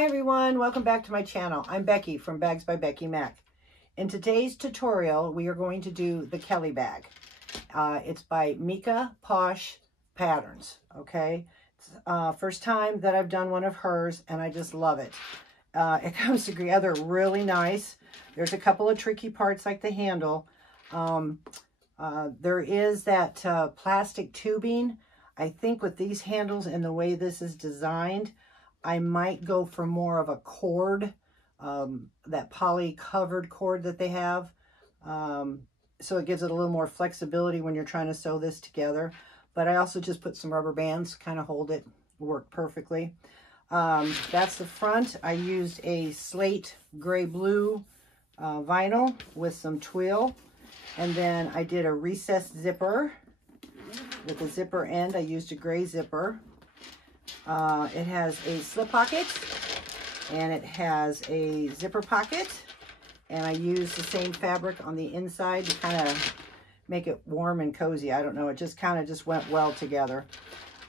Hi everyone, welcome back to my channel. I'm Becky from Bags by Becky Mac. In today's tutorial, we are going to do the Kellie bag. It's by Mekeposh Patterns, okay? It's first time that I've done one of hers and I just love it. It comes together really nice. There's a couple of tricky parts like the handle. There is that plastic tubing. I think with these handles and the way this is designed, I might go for more of a cord, that poly covered cord that they have. So it gives it a little more flexibility when you're trying to sew this together. But I also just put some rubber bands, kind of hold it, work perfectly. That's the front. I used a slate gray blue vinyl with some twill. And then I did a recessed zipper. With the zipper end, I used a gray zipper. It has a slip pocket and it has a zipper pocket, and I used the same fabric on the inside to kind of make it warm and cozy. I don't know, it just kind of just went well together.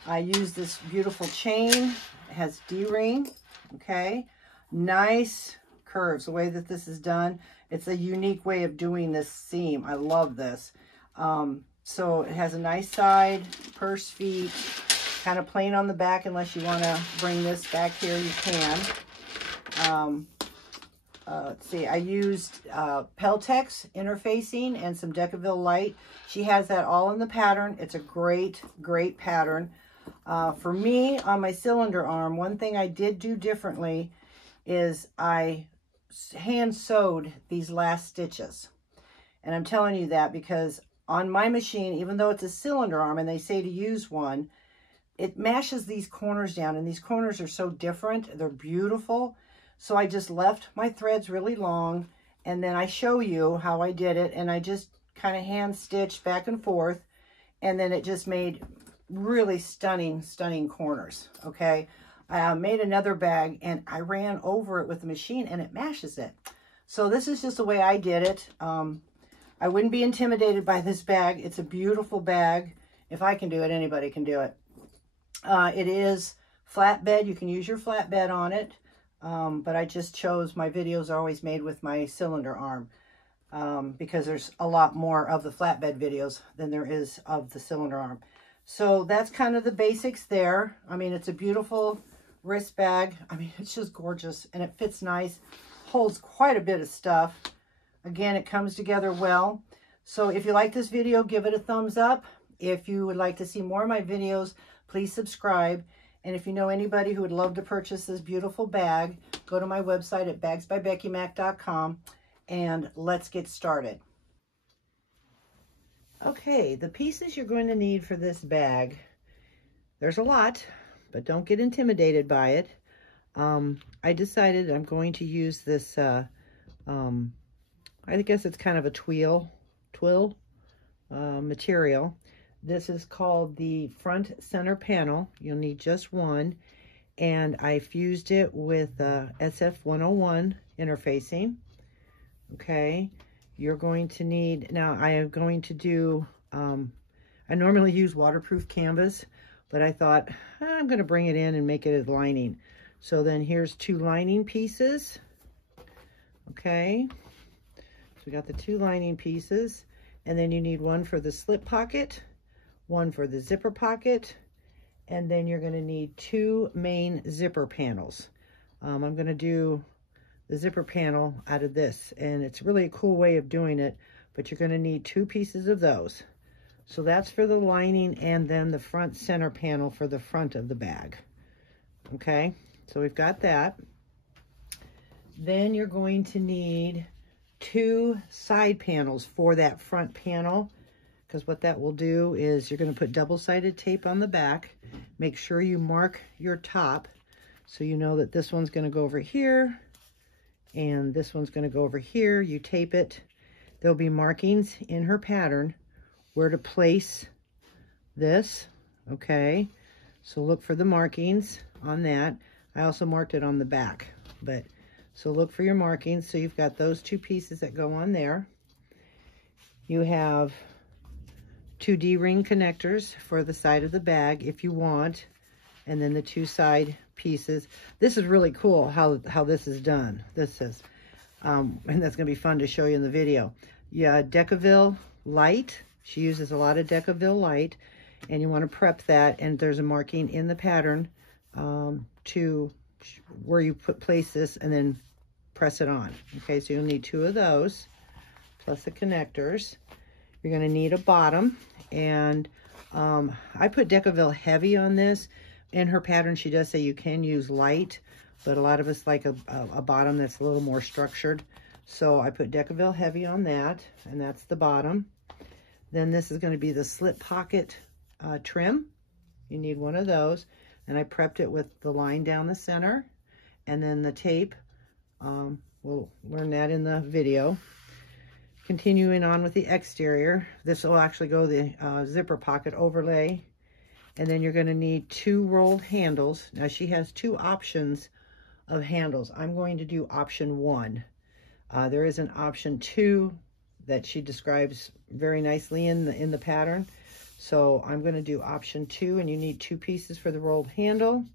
I used this beautiful chain. It has D-ring, okay? Nice curves, the way that this is done. It's a unique way of doing this seam. I love this. So it has a nice side, purse feet, kind of plain on the back. Unless you want to bring this back here, you can. Let's see, I used Peltex interfacing and some Decaville light. She has that all in the pattern. It's a great, great pattern. For me, on my cylinder arm, one thing I did do differently is I hand sewed these last stitches. And I'm telling you that because on my machine, even though it's a cylinder arm and they say to use one, it mashes these corners down, and these corners are so different. They're beautiful. So I just left my threads really long, and then I show you how I did it, and I just kind of hand stitched back and forth, and then it just made really stunning, stunning corners, okay? I made another bag, and I ran over it with the machine, and it mashes it. So this is just the way I did it. I wouldn't be intimidated by this bag. It's a beautiful bag. If I can do it, anybody can do it. It is flatbed. You can use your flatbed on it, but I just chose, my videos are always made with my cylinder arm because there's a lot more of the flatbed videos than there is of the cylinder arm. So that's kind of the basics there. I mean, it's a beautiful wrist bag. I mean, it's just gorgeous, and it fits nice, holds quite a bit of stuff. Again, it comes together well. So if you like this video, give it a thumbs up. If you would like to see more of my videos, please subscribe. And if you know anybody who would love to purchase this beautiful bag, go to my website at bagsbybeckymac.com and let's get started. Okay, the pieces you're going to need for this bag, there's a lot, but don't get intimidated by it. I decided I'm going to use this, I guess it's kind of a twill material. This is called the front center panel. You'll need just one. And I fused it with SF101 interfacing. Okay. You're going to need, now I am going to do, I normally use waterproof canvas, but I thought I'm going to bring it in and make it as lining. So then here's 2 lining pieces. Okay. So we got the 2 lining pieces. And then you need one for the slip pocket, one for the zipper pocket, and then you're going to need 2 main zipper panels. I'm going to do the zipper panel out of this, and it's really a cool way of doing it, but you're going to need 2 pieces of those. So that's for the lining, and then the front center panel for the front of the bag. Okay, so we've got that. Then you're going to need 2 side panels for that front panel, because what that will do is you're going to put double-sided tape on the back. Make sure you mark your top so you know that this one's going to go over here and this one's going to go over here. You tape it. There'll be markings in her pattern where to place this. Okay, so look for the markings on that. I also marked it on the back, but so look for your markings. So you've got those 2 pieces that go on there. You have 2 D-ring connectors for the side of the bag if you want. and then the 2 side pieces. This is really cool how this is done. This is, and that's going to be fun to show you in the video. Yeah, Decaville light. She uses a lot of Decaville light, and you want to prep that, and there's a marking in the pattern to where you place this and then press it on. Okay, so you'll need 2 of those, plus the connectors. You're going to need a bottom, and I put Decaville heavy on this. In her pattern, she does say you can use light, but a lot of us like a bottom that's a little more structured. So I put Decaville heavy on that, and that's the bottom. Then this is going to be the slip pocket trim. You need 1 of those. And I prepped it with the line down the center, and then the tape. We'll learn that in the video. Continuing on with the exterior, this will actually go the zipper pocket overlay. And then you're going to need 2 rolled handles. Now she has 2 options of handles. I'm going to do option 1. There is an option 2 that she describes very nicely in the pattern. So I'm going to do option 2, and you need 2 pieces for the rolled handle.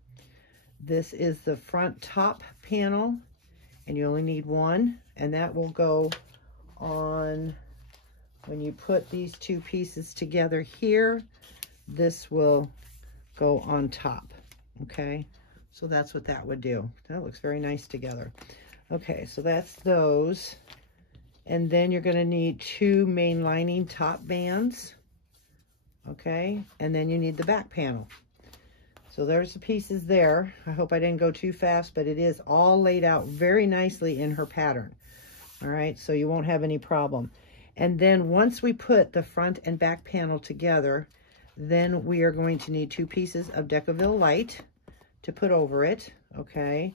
This is the front top panel, and you only need 1, and that will go on when you put these 2 pieces together here. This will go on top. Okay, so that's what that would do. That looks very nice together. Okay, so that's those. And then you're going to need 2 main lining top bands. Okay, and then you need the back panel. So there's the pieces there. I hope I didn't go too fast, but it is all laid out very nicely in her pattern. All right, so you won't have any problem. And then once we put the front and back panel together, then we are going to need 2 pieces of Decaville light to put over it. Okay,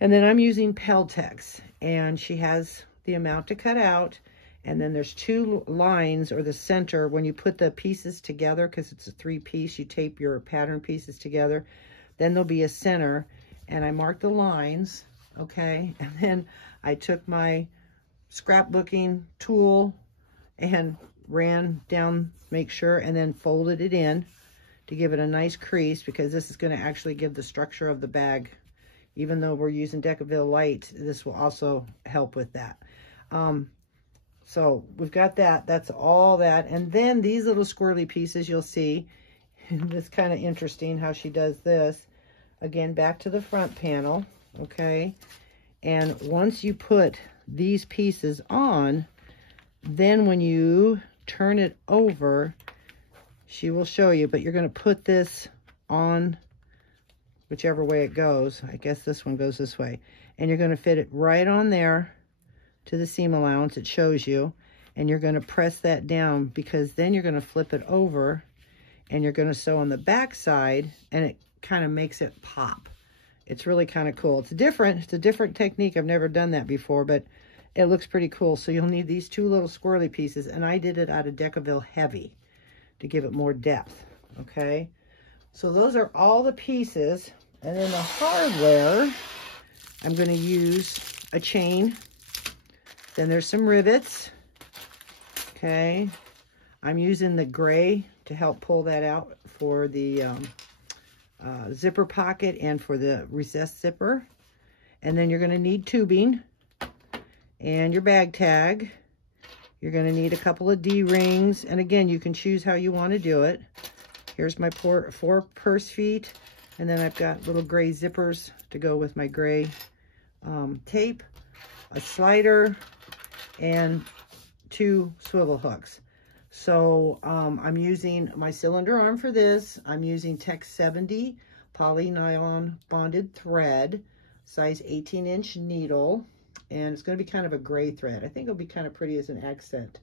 and then I'm using Peltex, and she has the amount to cut out. And then there's 2 lines, or the center, when you put the pieces together, because it's a 3-piece, you tape your pattern pieces together, then there'll be a center, and I marked the lines, okay? And then I took my scrapbooking tool and ran down, make sure, and then folded it in to give it a nice crease, because this is going to actually give the structure of the bag. Even though we're using Decaville light, this will also help with that. So we've got that. That's all that. And then these little squirrely pieces you'll see. It's kind of interesting how she does this. Again, back to the front panel, okay? And once you put these pieces on, then when you turn it over, she will show you, but you're going to put this on whichever way it goes. I guess this one goes this way. And you're going to fit it right on there to the seam allowance. It shows you, and you're going to press that down, because then you're going to flip it over and you're going to sew on the back side, and it kind of makes it pop. It's really kind of cool. It's a different technique. I've never done that before, but it looks pretty cool. So you'll need these 2 little squirrely pieces, and I did it out of Decaville heavy to give it more depth. Okay, so those are all the pieces. And then the hardware, I'm going to use a chain. Then there's some rivets. Okay, I'm using the gray to help pull that out for the zipper pocket and for the recessed zipper. And then you're going to need tubing and your bag tag. You're going to need a couple of D-rings. And again, you can choose how you want to do it. Here's my 4 purse feet. And then I've got little gray zippers to go with my gray tape, a slider, and 2 swivel hooks. So I'm using my cylinder arm for this. I'm using Tech 70 poly nylon bonded thread, size 18-inch needle, and it's going to be kind of a gray thread. I think it'll be kind of pretty as an accent.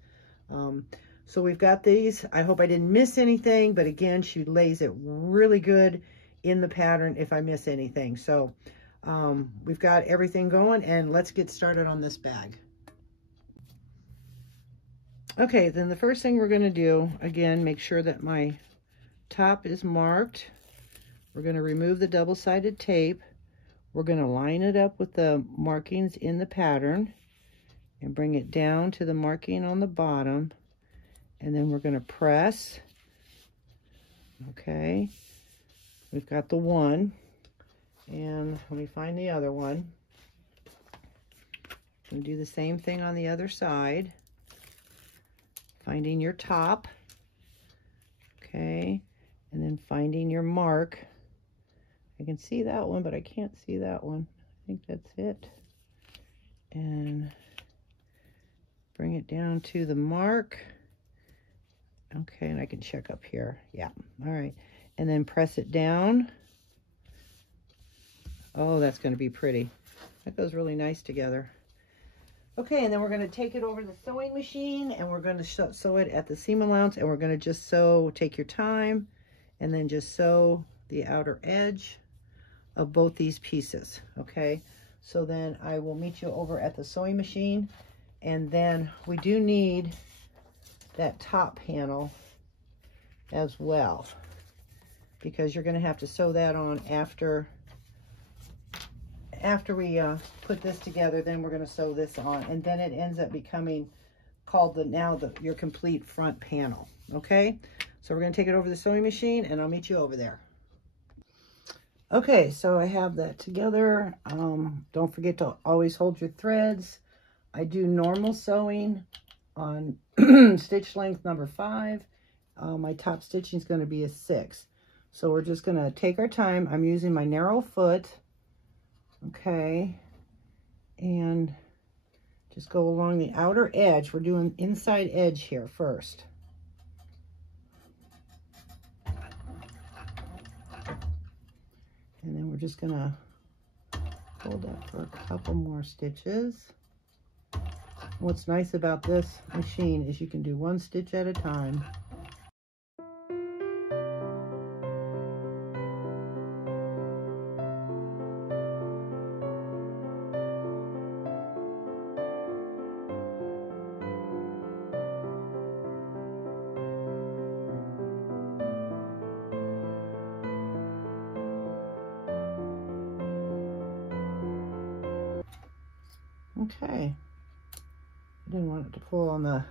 So we've got these. I hope I didn't miss anything, but again, she lays it really good in the pattern if I miss anything. So we've got everything going, and let's get started on this bag. Okay, then the first thing we're going to do, again, make sure that my top is marked. We're going to remove the double-sided tape. We're going to line it up with the markings in the pattern and bring it down to the marking on the bottom. And then we're going to press. Okay. we've got the one, and let me find the other one. And do the same thing on the other side. Finding your top, okay, and then finding your mark. I can see that one, but I can't see that one. I think that's it. And bring it down to the mark. Okay, and I can check up here. Yeah, all right. And then press it down. Oh, that's going to be pretty. That goes really nice together. Okay, and then we're going to take it over to the sewing machine, and we're going to sew it at the seam allowance, and we're going to just sew, take your time, and then just sew the outer edge of both these pieces, okay? So then I will meet you over at the sewing machine, and then we do need that top panel as well, because you're going to have to sew that on after we put this together. Then we're going to sew this on, and then it ends up becoming called your complete front panel. Okay, so we're going to take it over the sewing machine, and I'll meet you over there. Okay, so I have that together. Don't forget to always hold your threads. I do normal sewing on stitch length number 5. My top stitching is going to be a 6, so we're just going to take our time. I'm using my narrow foot. Okay, and just go along the outer edge. We're doing inside edge here first. And then we're just gonna hold that for a couple more stitches. What's nice about this machine is you can do one stitch at a time. Okay, I didn't want it to pull on the,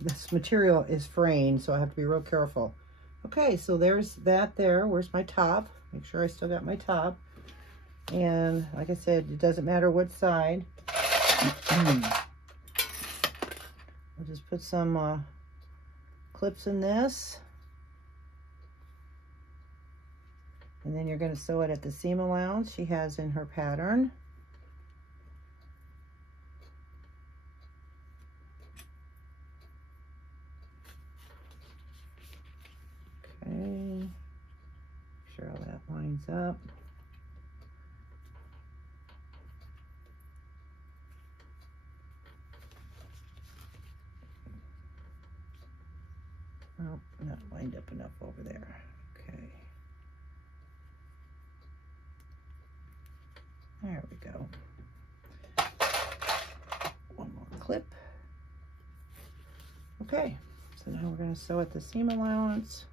this material is fraying, so I have to be real careful. Okay, so there's that there. Where's my top? Make sure I still got my top. And like I said, it doesn't matter what side. I'll just put some clips in this. And then you're going to sew it at the seam allowance she has in her pattern. Okay, make sure all that lines up. Oh, not lined up enough over there. Okay. There we go. One more clip. Okay, so now we're going to sew at the seam allowance.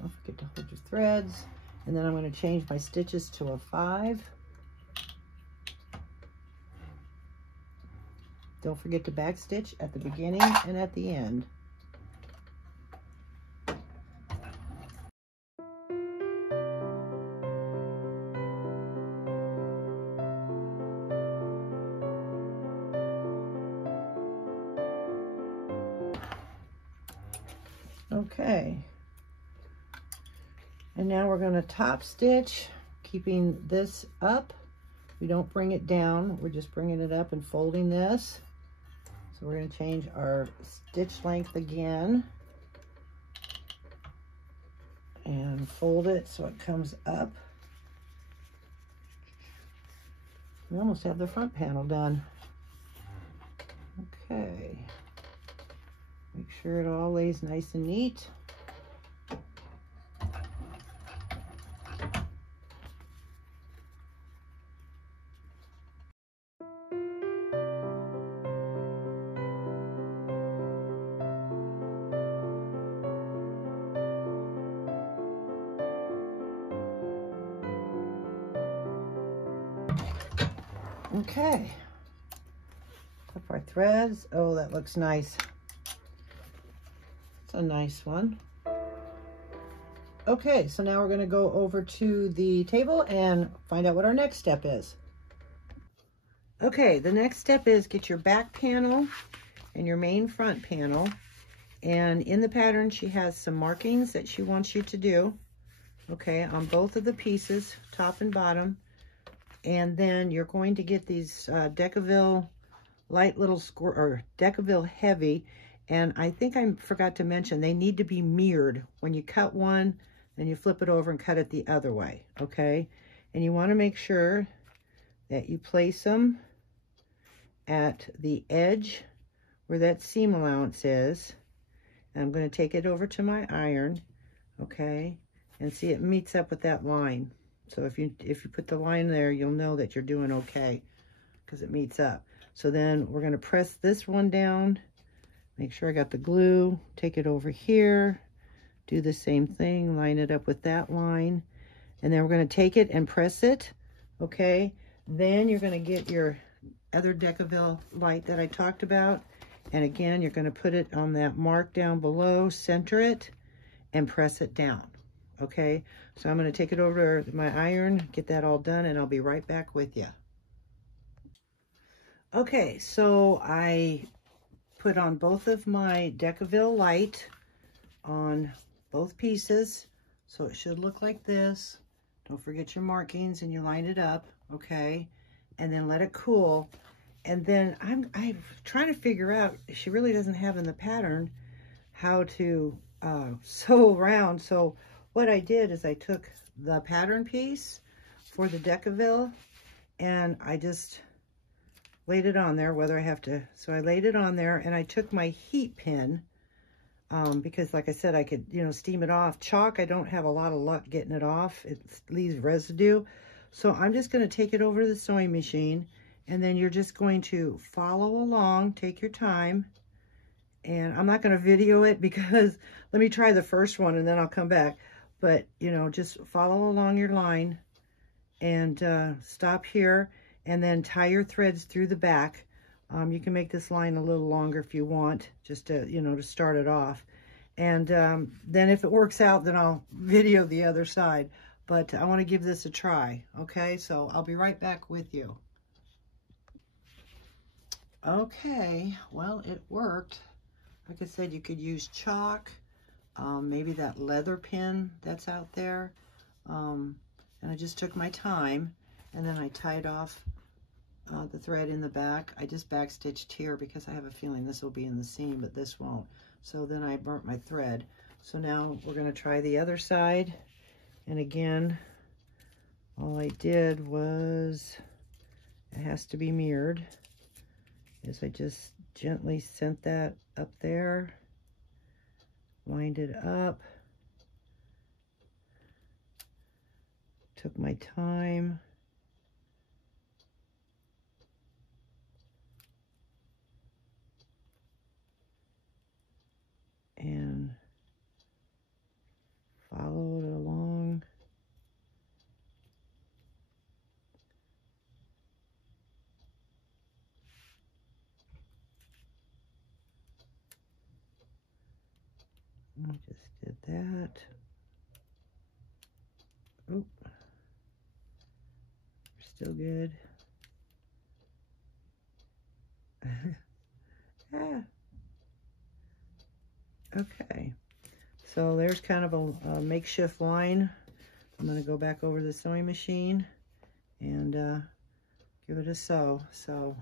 Don't forget to hold your threads. And then I'm going to change my stitches to a 5. Don't forget to back stitch at the beginning and at the end. Okay, and now we're going to top stitch, keeping this up. We don't bring it down, we're just bringing it up and folding this. So we're going to change our stitch length again and fold it so it comes up. We almost have the front panel done. Okay. Make sure it all lays nice and neat. Okay. Up our threads. Oh, that looks nice. It's a nice one. Okay, so now we're going to go over to the table and find out what our next step is. Okay, the next step is get your back panel and your main front panel. And in the pattern, she has some markings that she wants you to do, okay, on both of the pieces, top and bottom. And then you're going to get these Decaville light little square, or Decaville heavy. And I think I forgot to mention, they need to be mirrored. When you cut one, then you flip it over and cut it the other way, okay? And you want to make sure that you place them at the edge where that seam allowance is. And I'm going to take it over to my iron, okay? And see, it meets up with that line. So if you put the line there, you'll know that you're doing okay because it meets up. So then we're going to press this one down, make sure I got the glue, take it over here, do the same thing, line it up with that line, and then we're going to take it and press it, okay? Then you're going to get your other Decaville light that I talked about, and again, you're going to put it on that mark down below, center it, and press it down, okay? So I'm going to take it over to my iron, get that all done, and I'll be right back with you. Okay, so I put on both of my Decaville light on both pieces, so it should look like this. Don't forget your markings and you line it up, okay? And then let it cool. And then I'm trying to figure out, she really doesn't have in the pattern how to sew around. So what I did is I took the pattern piece for the Decaville and I just laid it on there, whether I have to. So I laid it on there and I took my heat pin because like I said, I could, you know, steam it off. Chalk, I don't have a lot of luck getting it off. It leaves residue. So I'm just going to take it over to the sewing machine, and then you're just going to follow along, take your time. And I'm not going to video it because let me try the first one and then I'll come back. But, you know, just follow along your line and stop here and then tie your threads through the back. You can make this line a little longer if you want, just to, you know, to start it off. And then if it works out, then I'll video the other side. But I want to give this a try, okay? So I'll be right back with you. Okay, well, it worked. Like I said, you could use chalk, maybe that leather pin that's out there. And I just took my time, and then I tied off the thread in the back. I just backstitched here because I have a feeling this will be in the seam, but this won't. So then I burnt my thread. So now we're going to try the other side. And again, all I did was, it has to be mirrored, is I just gently sent that up there, lined it up, took my time, and followed along. I just did that. Oh, still good. Ah. Okay, so there's kind of a makeshift line. I'm going to go back over to the sewing machine and give it a sew. So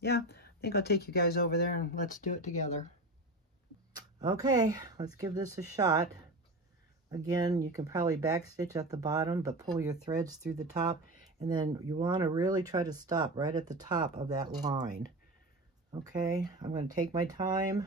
yeah, I think I'll take you guys over there and let's do it together. Okay, let's give this a shot. Again, you can probably backstitch at the bottom, but pull your threads through the top, and then you want to really try to stop right at the top of that line. Okay, I'm going to take my time.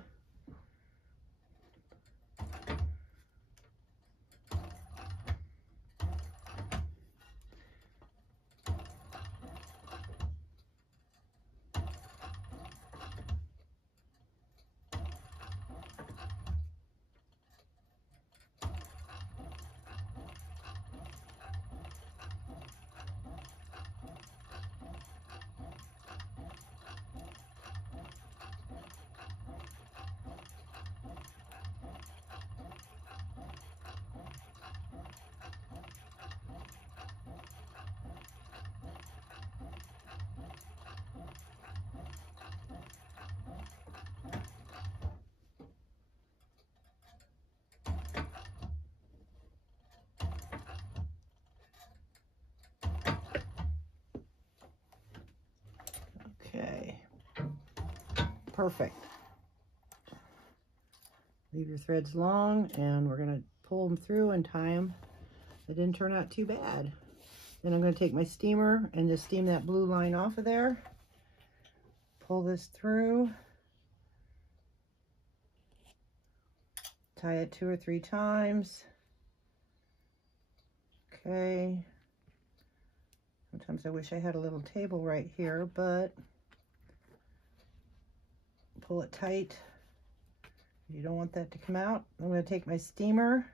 perfect. Leave your threads long, and we're going to pull them through and tie them. It didn't turn out too bad. Then I'm going to take my steamer and just steam that blue line off of there. Pull this through. Tie it 2 or 3 times. Okay. Sometimes I wish I had a little table right here, but pull it tight. You don't want that to come out. I'm going to take my steamer,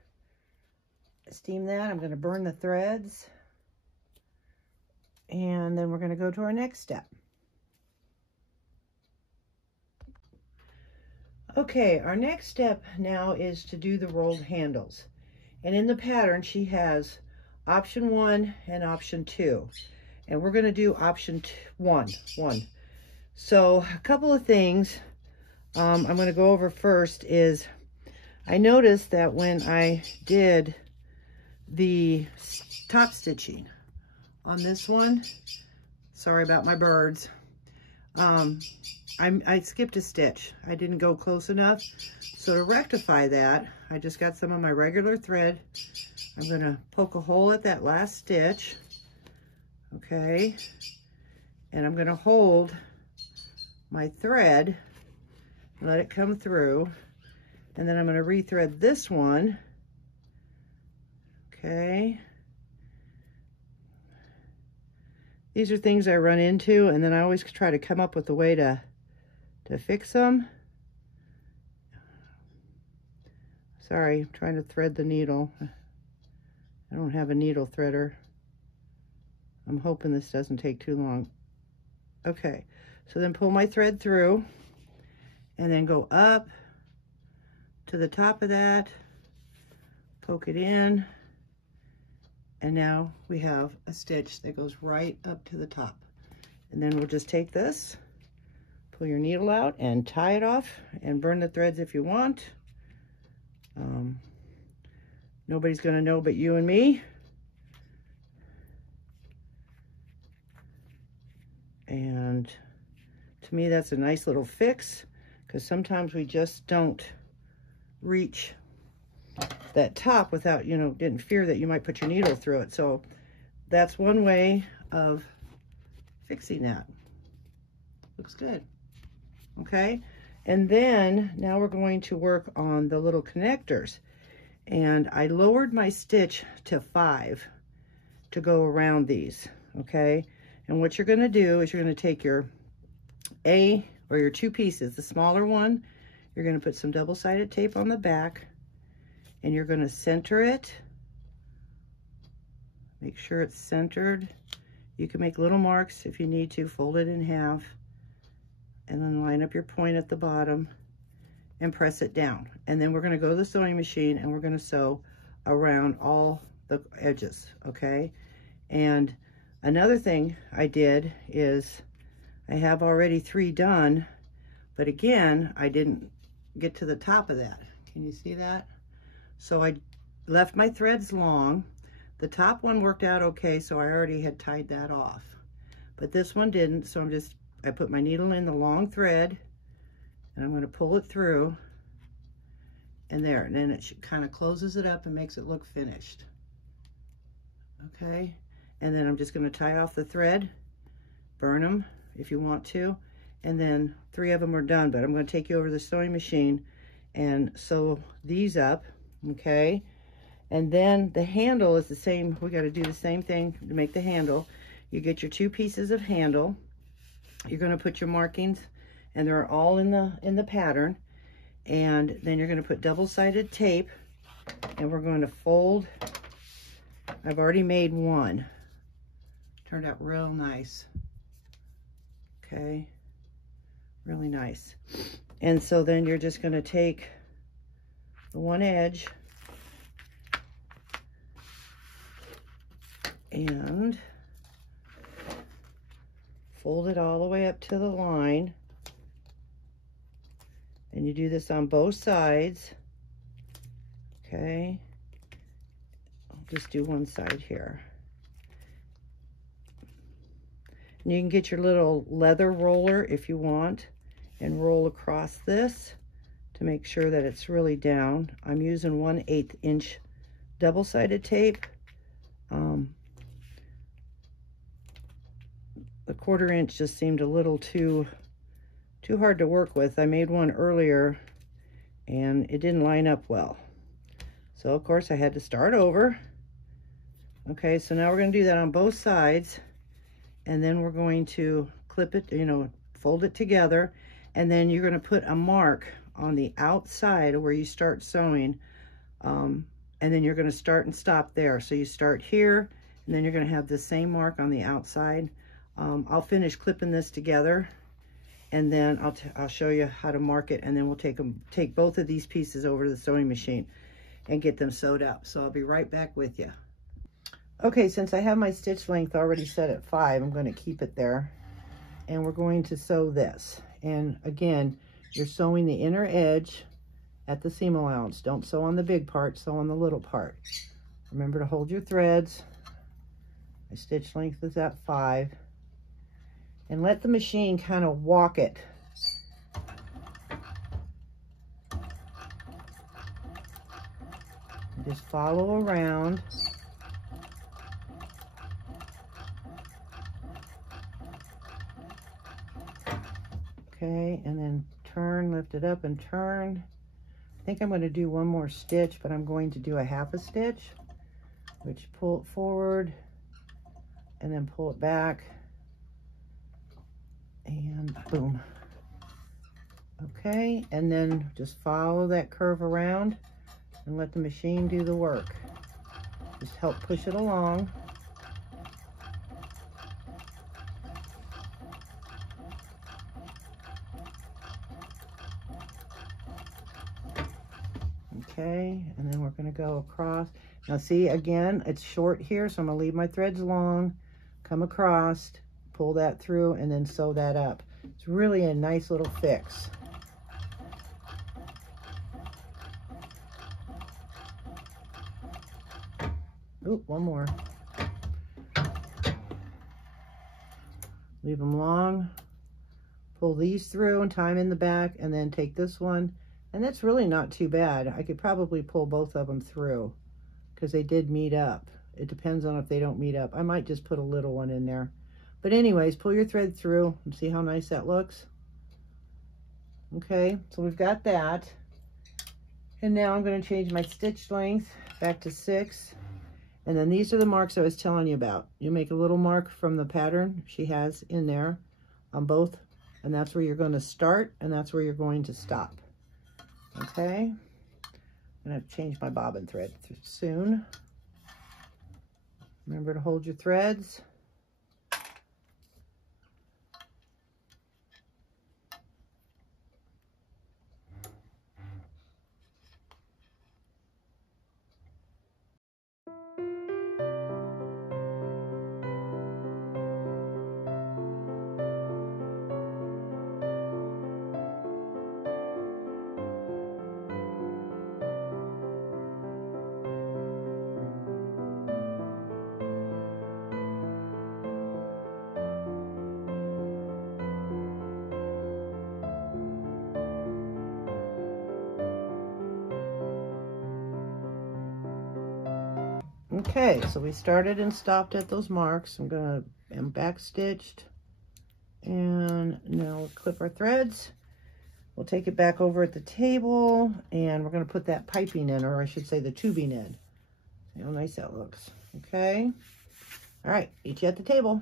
steam that. I'm going to burn the threads. And then we're going to go to our next step. Okay, our next step now is to do the rolled handles. And in the pattern, she has option 1 and option 2. And we're going to do option 1. So a couple of things I'm going to go over first is I noticed that when I did the top stitching on this one, sorry about my birds, I skipped a stitch. I didn't go close enough. So to rectify that, I just got some of my regular thread. I'm going to poke a hole at that last stitch. Okay. And I'm going to hold my thread, let it come through, and then I'm going to rethread this one. Okay. These are things I run into, and then I always try to come up with a way to fix them. Sorry, I'm trying to thread the needle. I don't have a needle threader. I'm hoping this doesn't take too long. Okay, so then pull my thread through and then go up to the top of that, poke it in, and now we have a stitch that goes right up to the top. And then we'll just take this, pull your needle out and tie it off and burn the threads if you want. Nobody's gonna know but you and me. And to me, that's a nice little fix, because sometimes we just don't reach that top without, you know, didn't fear that you might put your needle through it. So that's one way of fixing that. Looks good. Okay. And then now we're going to work on the little connectors. And I lowered my stitch to 5 to go around these. Okay. And what you're going to do is you're going to take your A, or your 2 pieces, the smaller one, you're going to put some double-sided tape on the back, and you're going to center it. Make sure it's centered. You can make little marks if you need to, fold it in half, and then line up your point at the bottom and press it down. And then we're going to go to the sewing machine and we're going to sew around all the edges, okay? And another thing I did is I have already 3 done, but again, I didn't get to the top of that. Can you see that? So I left my threads long. The top one worked out okay, so I already had tied that off. But this one didn't, so I put my needle in the long thread, and I'm going to pull it through, and there, and then it kind of closes it up and makes it look finished. Okay, and then I'm just going to tie off the thread, burn them if you want to, and then 3 of them are done. But I'm going to take you over the sewing machine and sew these up, okay? And then the handle is the same. We got to do the same thing to make the handle. You get your 2 pieces of handle. You're going to put your markings, and they're all in the pattern. And then you're going to put double-sided tape, and we're going to fold. I've already made one. Turned out real nice. Okay, really nice. And so then you're just going to take the one edge and fold it all the way up to the line. And you do this on both sides. Okay, I'll just do one side here. And you can get your little leather roller if you want, and roll across this to make sure that it's really down. I'm using 1/8 inch double-sided tape. The 1/4 inch just seemed a little too hard to work with. I made one earlier and it didn't line up well. So of course I had to start over. Okay, so now we're going to do that on both sides, and then we're going to clip it, you know, fold it together, and then you're going to put a mark on the outside where you start sewing, and then you're going to start and stop there. So you start here, and then you're going to have the same mark on the outside. I'll finish clipping this together, and then I'll show you how to mark it, and then we'll take both of these pieces over to the sewing machine and get them sewed up. So I'll be right back with you. Okay, since I have my stitch length already set at 5, I'm going to keep it there, and we're going to sew this. And again, you're sewing the inner edge at the seam allowance. Don't sew on the big part, sew on the little part. Remember to hold your threads. My stitch length is at 5, and let the machine kind of walk it. And just follow around. Okay, and then turn, lift it up and turn. I think I'm going to do one more stitch, but I'm going to do a 1/2 stitch, which pull it forward and then pull it back, and boom. Okay, and then just follow that curve around and let the machine do the work. Just help push it along. Okay, and then we're going to go across. Now see, again, it's short here, so I'm going to leave my threads long, come across, pull that through, and then sew that up. It's really a nice little fix. Oop, one more. Leave them long, pull these through and tie them in the back, and then take this one. And that's really not too bad. I could probably pull both of them through because they did meet up. It depends on if they don't meet up. I might just put a little one in there. But anyways, pull your thread through and see how nice that looks. Okay, so we've got that. And now I'm going to change my stitch length back to 6. And then these are the marks I was telling you about. You make a little mark from the pattern she has in there on both. And that's where you're going to start, and that's where you're going to stop. Okay, I'm gonna have to change my bobbin thread soon. Remember to hold your threads. Okay, so we started and stopped at those marks. I'm back stitched, and now we'll clip our threads. We'll take it back over at the table, and we're going to put that piping in, or I should say the tubing in. See how nice that looks. Okay, all right, meet you at the table.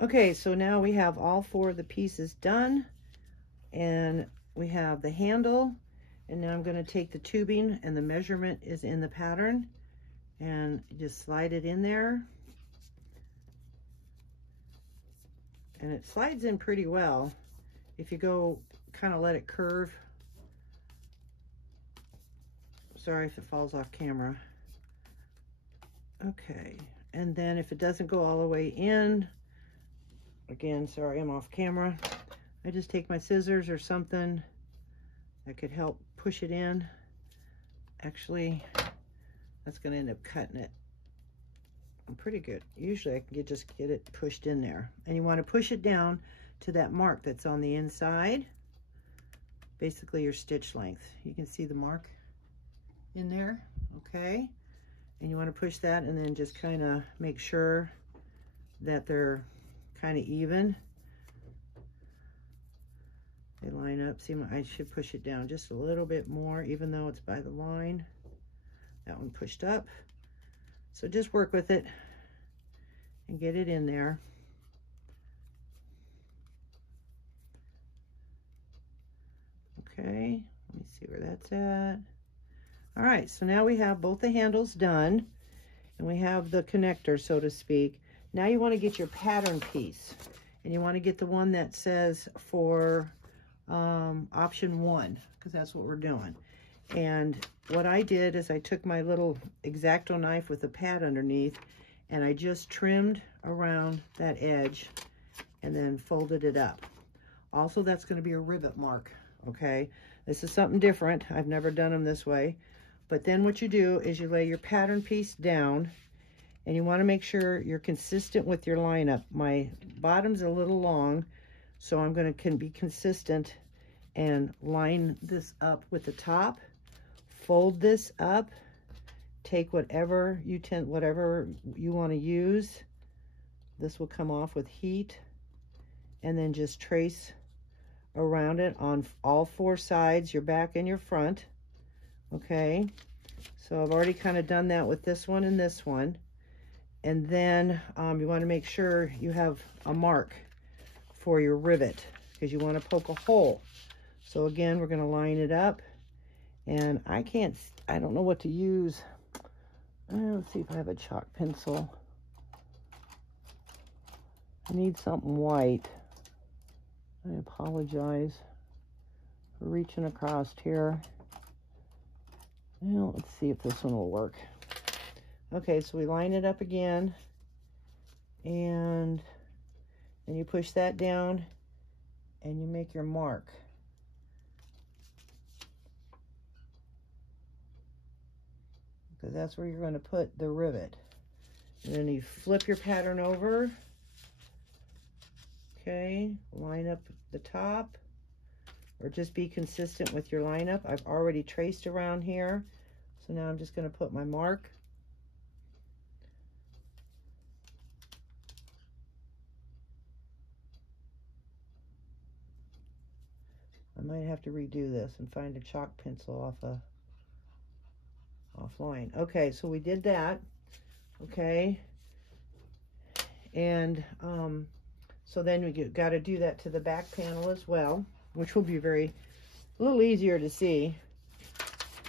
Okay, so now we have all 4 of the pieces done, and we have the handle, and now I'm going to take the tubing, and the measurement is in the pattern, and just slide it in there, and it slides in pretty well. If you go kind of let it curve, sorry if it falls off camera. Okay, and then if it doesn't go all the way in, again, sorry I'm off camera, I just take my scissors or something that could help push it in. Actually, that's going to end up cutting it. I'm pretty good. Usually I can just get it pushed in there. And you want to push it down to that mark that's on the inside, basically your stitch length. You can see the mark in there, okay? And you want to push that and then just kind of make sure that they're kind of even. They line up. See, I should push it down just a little bit more, even though it's by the line. That one pushed up. So just work with it and get it in there. Okay, let me see where that's at. All right, so now we have both the handles done and we have the connector, so to speak. Now you want to get your pattern piece, and you want to get the one that says for option 1, because that's what we're doing. And what I did is I took my little X-Acto knife with a pad underneath and I just trimmed around that edge and then folded it up. Also, that's going to be a rivet mark, okay? This is something different. I've never done them this way. But then what you do is you lay your pattern piece down, and you want to make sure you're consistent with your lineup. My bottom's a little long, so I'm going to be consistent and line this up with the top. Fold this up. Take whatever you want to use. This will come off with heat, and then just trace around it on all 4 sides, your back and your front. Okay, so I've already kind of done that with this one and this one. And then you want to make sure you have a mark for your rivet, because you want to poke a hole. So again, we're going to line it up, and I don't know what to use. Let's see if I have a chalk pencil. I need something white. I apologize for reaching across here. Well, let's see if this one will work. Okay, so we line it up again, and then you push that down and you make your mark. Because that's where you're going to put the rivet. And then you flip your pattern over. Okay, line up the top, or just be consistent with your lineup. I've already traced around here, so now I'm just going to put my mark. I might have to redo this and find a chalk pencil offline. Okay, so we did that. Okay, and so then we got to do that to the back panel as well, which will be a little easier to see.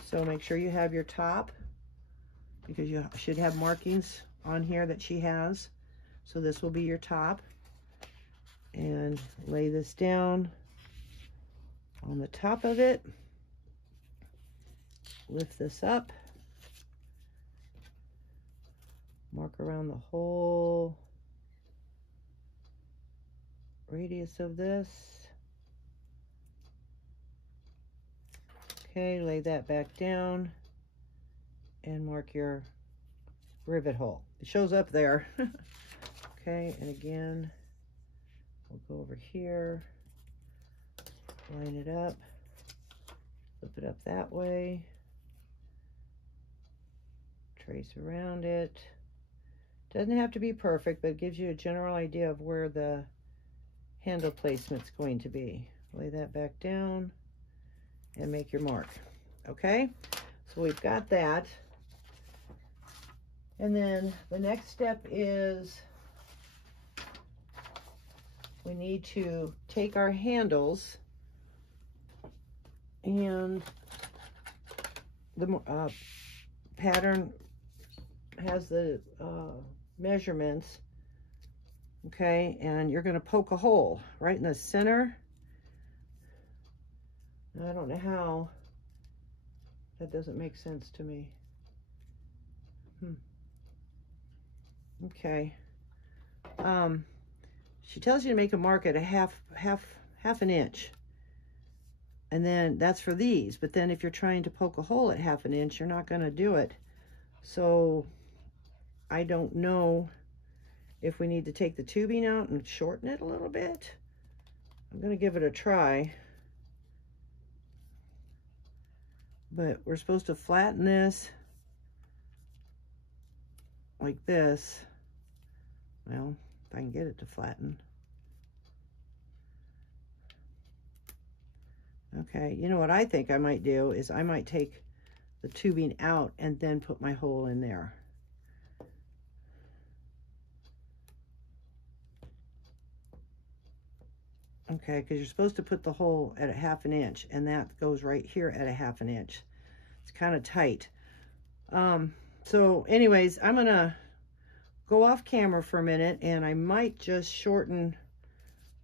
So make sure you have your top, because you should have markings on here that she has. So this will be your top, and lay this down on the top of it. Lift this up, mark around the whole radius of this. Okay, lay that back down and mark your rivet hole. It shows up there. Okay, and again, we'll go over here, line it up, flip it up that way, trace around it. Doesn't have to be perfect, but it gives you a general idea of where the handle placement's going to be. Lay that back down and make your mark. Okay, so we've got that. And then the next step is we need to take our handles, and the pattern has the measurements. Okay, and you're going to poke a hole right in the center. I don't know how. That doesn't make sense to me. Okay. She tells you to make a mark at a half an inch. And then that's for these. But then if you're trying to poke a hole at 1/2 inch, you're not going to do it. So I don't know if we need to take the tubing out and shorten it a little bit. I'm going to give it a try. But we're supposed to flatten this like this. Well, if I can get it to flatten. Okay, you know what I think I might do is I might take the tubing out and then put my hole in there. Okay, because you're supposed to put the hole at a 1/2 inch, and that goes right here at a 1/2 inch. It's kind of tight. So anyways, I'm gonna go off camera for a minute, and I might just shorten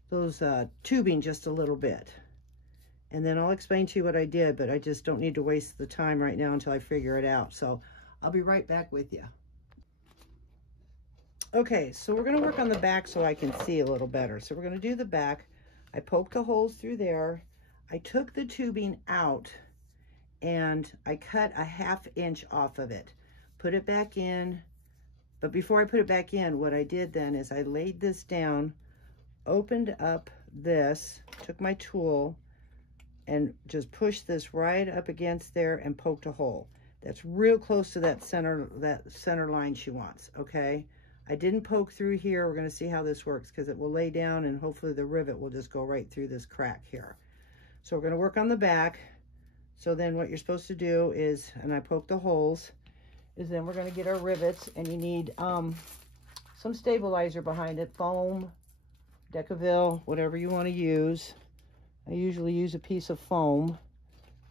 those tubing just a little bit. And then I'll explain to you what I did, but I just don't need to waste the time right now until I figure it out. So I'll be right back with you. Okay, so we're gonna work on the back so I can see a little better. So we're gonna do the back. I poked the holes through there. I took the tubing out and I cut a 1/2 inch off of it. Put it back in. But before I put it back in, what I did then is I laid this down, opened up this, took my tool, and just pushed this right up against there and poked a hole. That's real close to that center line she wants, okay? I didn't poke through here. We're gonna see how this works because it will lay down and hopefully the rivet will just go right through this crack here. So we're gonna work on the back. So then what you're supposed to do is, and I poked the holes, is then we're gonna get our rivets, and you need some stabilizer behind it, foam, Decaville, whatever you wanna use. I usually use a piece of foam,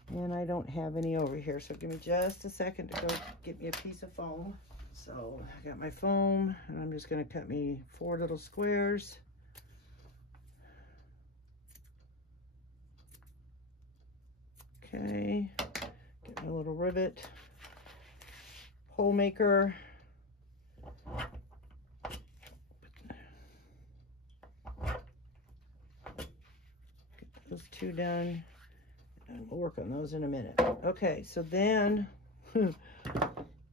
and I don't have any over here, so give me just a second to go get me a piece of foam. So I got my foam, and I'm just gonna cut me 4 little squares. Okay, get my little rivet, hole maker. Get those 2 done, and we'll work on those in a minute. Okay, so then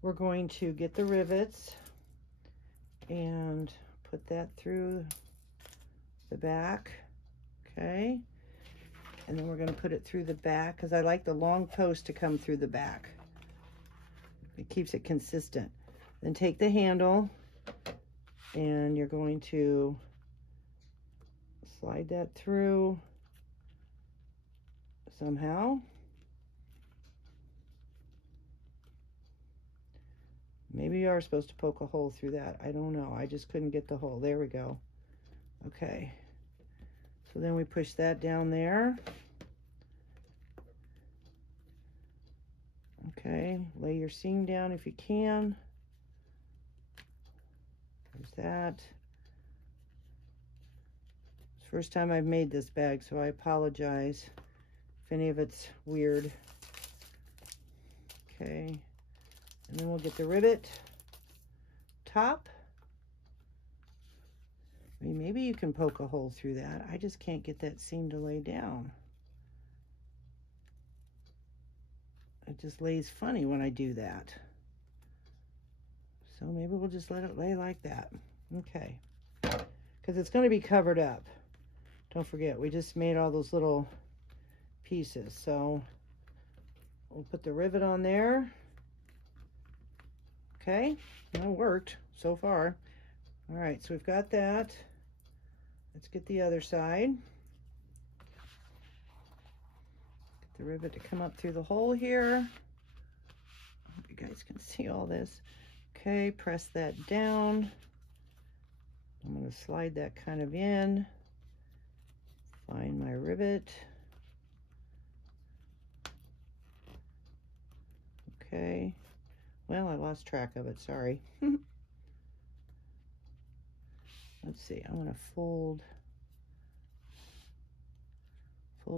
we're going to get the rivets and put that through the back, okay? And then we're gonna put it through the back because I like the long post to come through the back. It keeps it consistent. Then take the handle and you're going to slide that through somehow. Maybe you are supposed to poke a hole through that. I don't know. I just couldn't get the hole. There we go. Okay. So then we push that down there. Okay. Lay your seam down if you can. There's that. It's the first time I've made this bag, so I apologize if any of it's weird. Okay. And then we'll get the rivet top. I mean, maybe you can poke a hole through that. I just can't get that seam to lay down. It just lays funny when I do that. So maybe we'll just let it lay like that. Okay. Because it's going to be covered up. Don't forget, we just made all those little pieces. So we'll put the rivet on there. Okay, that worked so far. All right, so we've got that. Let's get the other side. Get the rivet to come up through the hole here. I hope you guys can see all this. Okay, press that down. I'm going to slide that kind of in. Find my rivet. Okay. Well, I lost track of it, sorry. Let's see, I'm gonna fold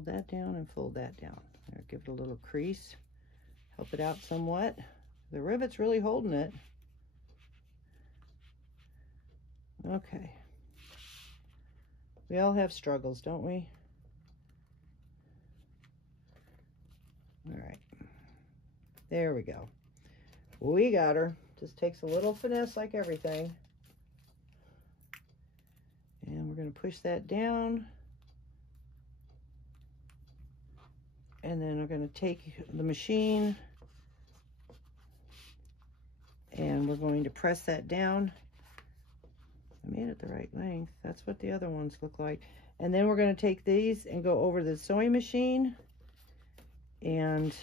that down and fold that down. There, give it a little crease, help it out somewhat. The rivet's really holding it. Okay. We all have struggles, don't we? All right. There we go. We got her. Just takes a little finesse like everything. And we're going to push that down. And then we're going to take the machine and we're going to press that down. I made it the right length. That's what the other ones look like. And then we're going to take these and go over the sewing machine. And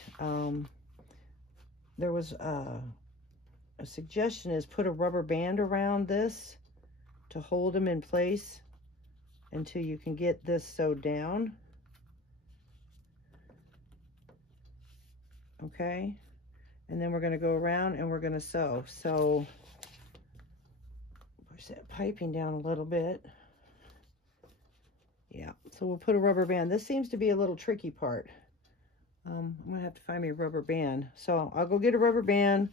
there was a suggestion is put a rubber band around this to hold them in place until you can get this sewed down. Okay, and then we're going to go around and we're going to sew. So push that piping down a little bit. Yeah, so we'll put a rubber band. This seems to be a little tricky part. I'm going to have to find me a rubber band. So I'll go get a rubber band,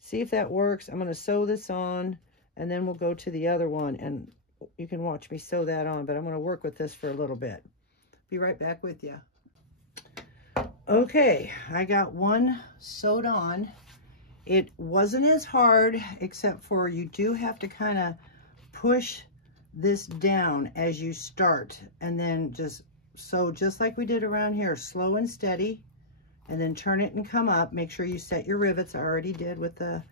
see if that works. I'm going to sew this on, and then we'll go to the other one, and you can watch me sew that on, but I'm going to work with this for a little bit. Be right back with you. Okay, I got one sewed on. It wasn't as hard, except for you do have to kind of push this down as you start, and then just sew just like we did around here, slow and steady, and then turn it and come up. Make sure you set your rivets. I already did with the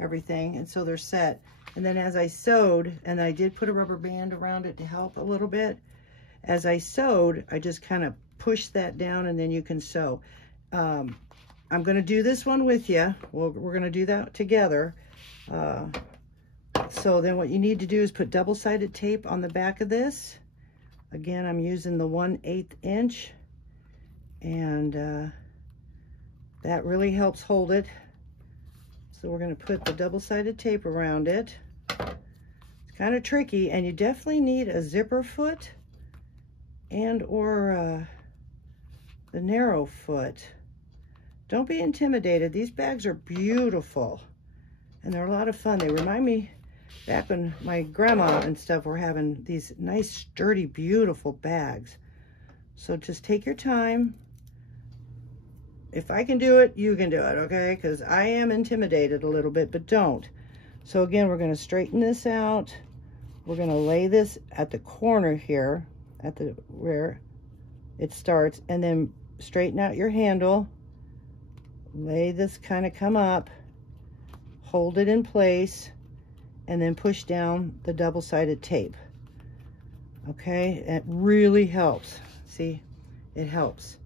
everything, and so they're set. And then as I sewed, and I did put a rubber band around it to help a little bit, as I sewed, I just kind of push that down, and then you can sew. I'm going to do this one with you. We're going to do that together. So then what you need to do is put double-sided tape on the back of this. Again, I'm using the 1/8 inch, and that really helps hold it. So we're going to put the double-sided tape around it. It's kind of tricky, and you definitely need a zipper foot and or the narrow foot. Don't be intimidated. These bags are beautiful, and they're a lot of fun. They remind me back when my grandma and stuff were having these nice, sturdy, beautiful bags. So just take your time. If I can do it, you can do it, okay? Because I am intimidated a little bit, but don't. So again, we're going to straighten this out. We're going to lay this at the corner here, at the where it starts, and then straighten out your handle. Lay this kind of come up, hold it in place, and then push down the double-sided tape. Okay, it really helps. See, it helps.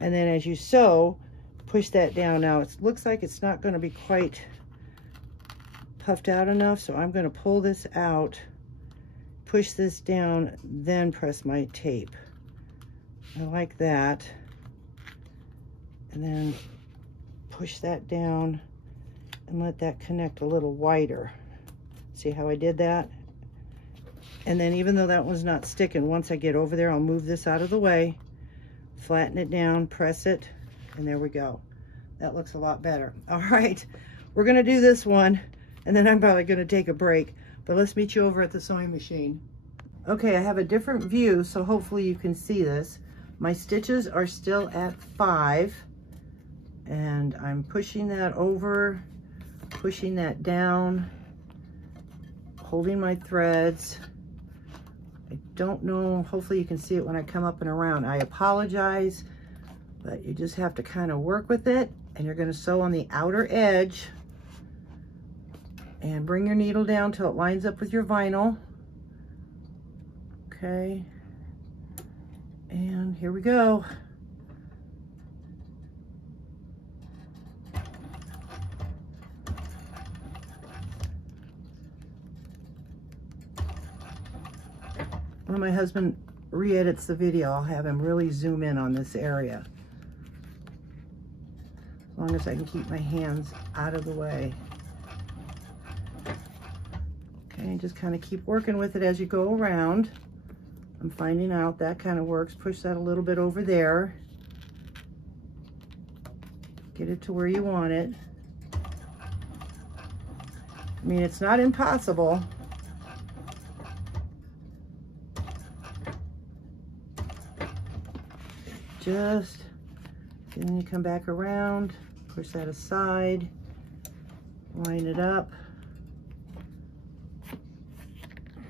And then as you sew, push that down. Now it looks like it's not going to be quite puffed out enough, so I'm going to pull this out, push this down, then press my tape. I like that. And then push that down and let that connect a little wider. See how I did that? And then even though that one's not sticking, once I get over there, I'll move this out of the way, flatten it down, press it, and there we go. That looks a lot better. All right, we're gonna do this one, and then I'm probably gonna take a break, but let's meet you over at the sewing machine. Okay, I have a different view, so hopefully you can see this. My stitches are still at 5, and I'm pushing that over, pushing that down, holding my threads. I don't know, hopefully you can see it when I come up and around. I apologize, but you just have to kind of work with it, and you're going to sew on the outer edge and bring your needle down till it lines up with your vinyl. Okay, and here we go. When my husband re-edits the video, I'll have him really zoom in on this area. As long as I can keep my hands out of the way. Okay, just kind of keep working with it as you go around. I'm finding out that kind of works. Push that a little bit over there. Get it to where you want it. I mean, it's not impossible. Just, and then you come back around, push that aside, line it up.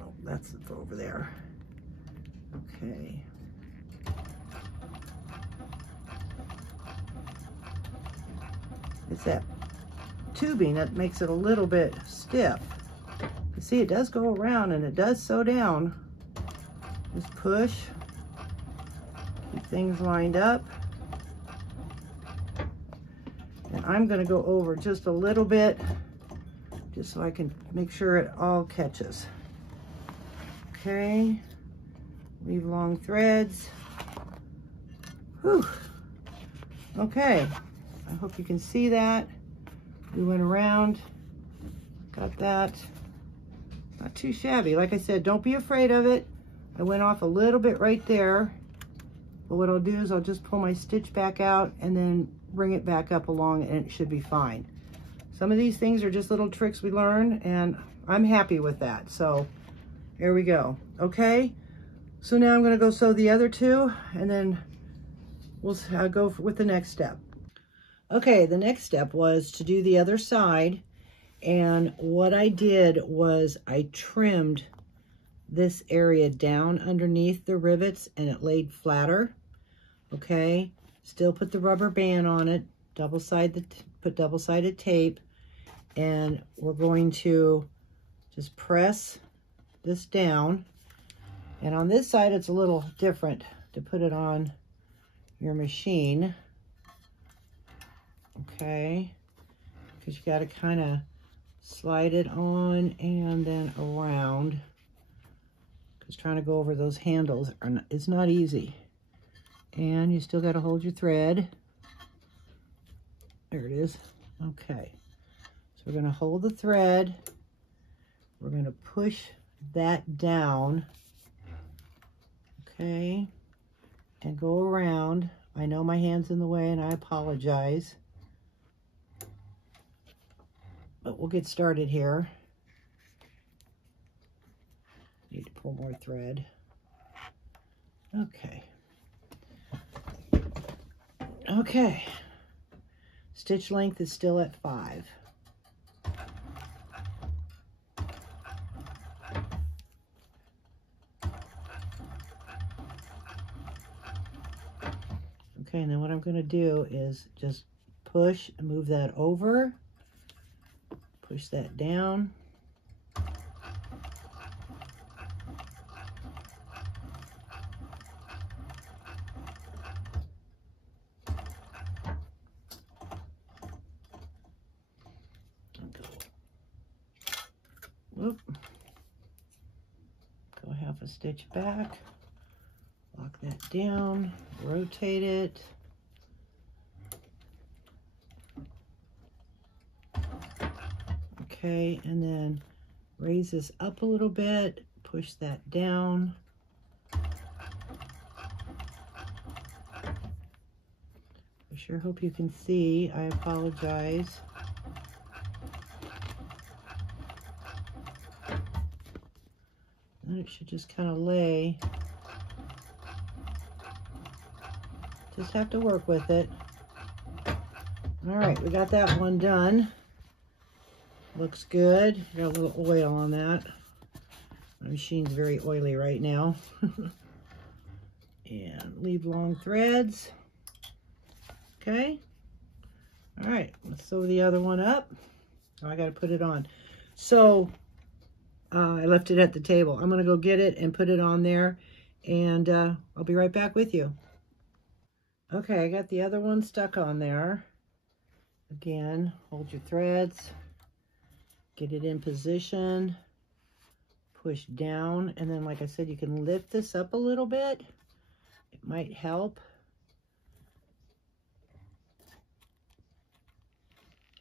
Oh, that's over there. Okay. It's that tubing that makes it a little bit stiff. You see, it does go around and it does sew down. Just push, keep things lined up. And I'm gonna go over just a little bit, just so I can make sure it all catches. Okay, leave long threads. Whew. Okay, I hope you can see that. We went around, got that. Not too shabby. Like I said, don't be afraid of it. I went off a little bit right there, but what I'll do is I'll just pull my stitch back out and then bring it back up along, and it should be fine. Some of these things are just little tricks we learn, and I'm happy with that. So there we go. Okay, so now I'm going to go sew the other two, and then we'll go with the next step. Okay, the next step was to do the other side, and what I did was I trimmed this area down underneath the rivets, and it laid flatter. Okay, still put the rubber band on it, put double-sided tape, and we're going to just press this down. And on this side, it's a little different to put it on your machine. Okay, because you got to kind of slide it on and then around, because trying to go over those handles is not easy. And you still got to hold your thread. There it is. Okay, so we're going to hold the thread. We're going to push that down. Okay, and go around. I know my hand's in the way and I apologize, but we'll get started here. Need to pull more thread. Okay. Okay. Stitch length is still at 5. Okay, and then what I'm going to do is just push and move that over, push that down. Whoop. Go half a stitch back, lock that down, rotate it. Okay, and then raise this up a little bit, push that down. I sure hope you can see. I apologize. And it should just kind of lay. Just have to work with it. All right, we got that one done. Looks good. Got a little oil on that. My machine's very oily right now. And leave long threads. Okay. All right, let's sew the other one up. Oh, I got to put it on. So I left it at the table. I'm going to go get it and put it on there, and I'll be right back with you. Okay, I got the other one stuck on there. Again, hold your threads, get it in position, push down, and then like I said, you can lift this up a little bit. It might help.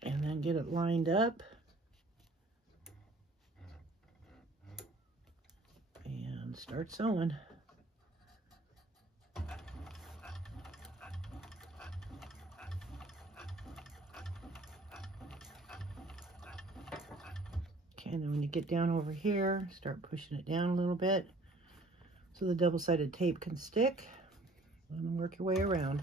And then get it lined up. And start sewing. Okay, and then when you get down over here, start pushing it down a little bit so the double-sided tape can stick, and then work your way around.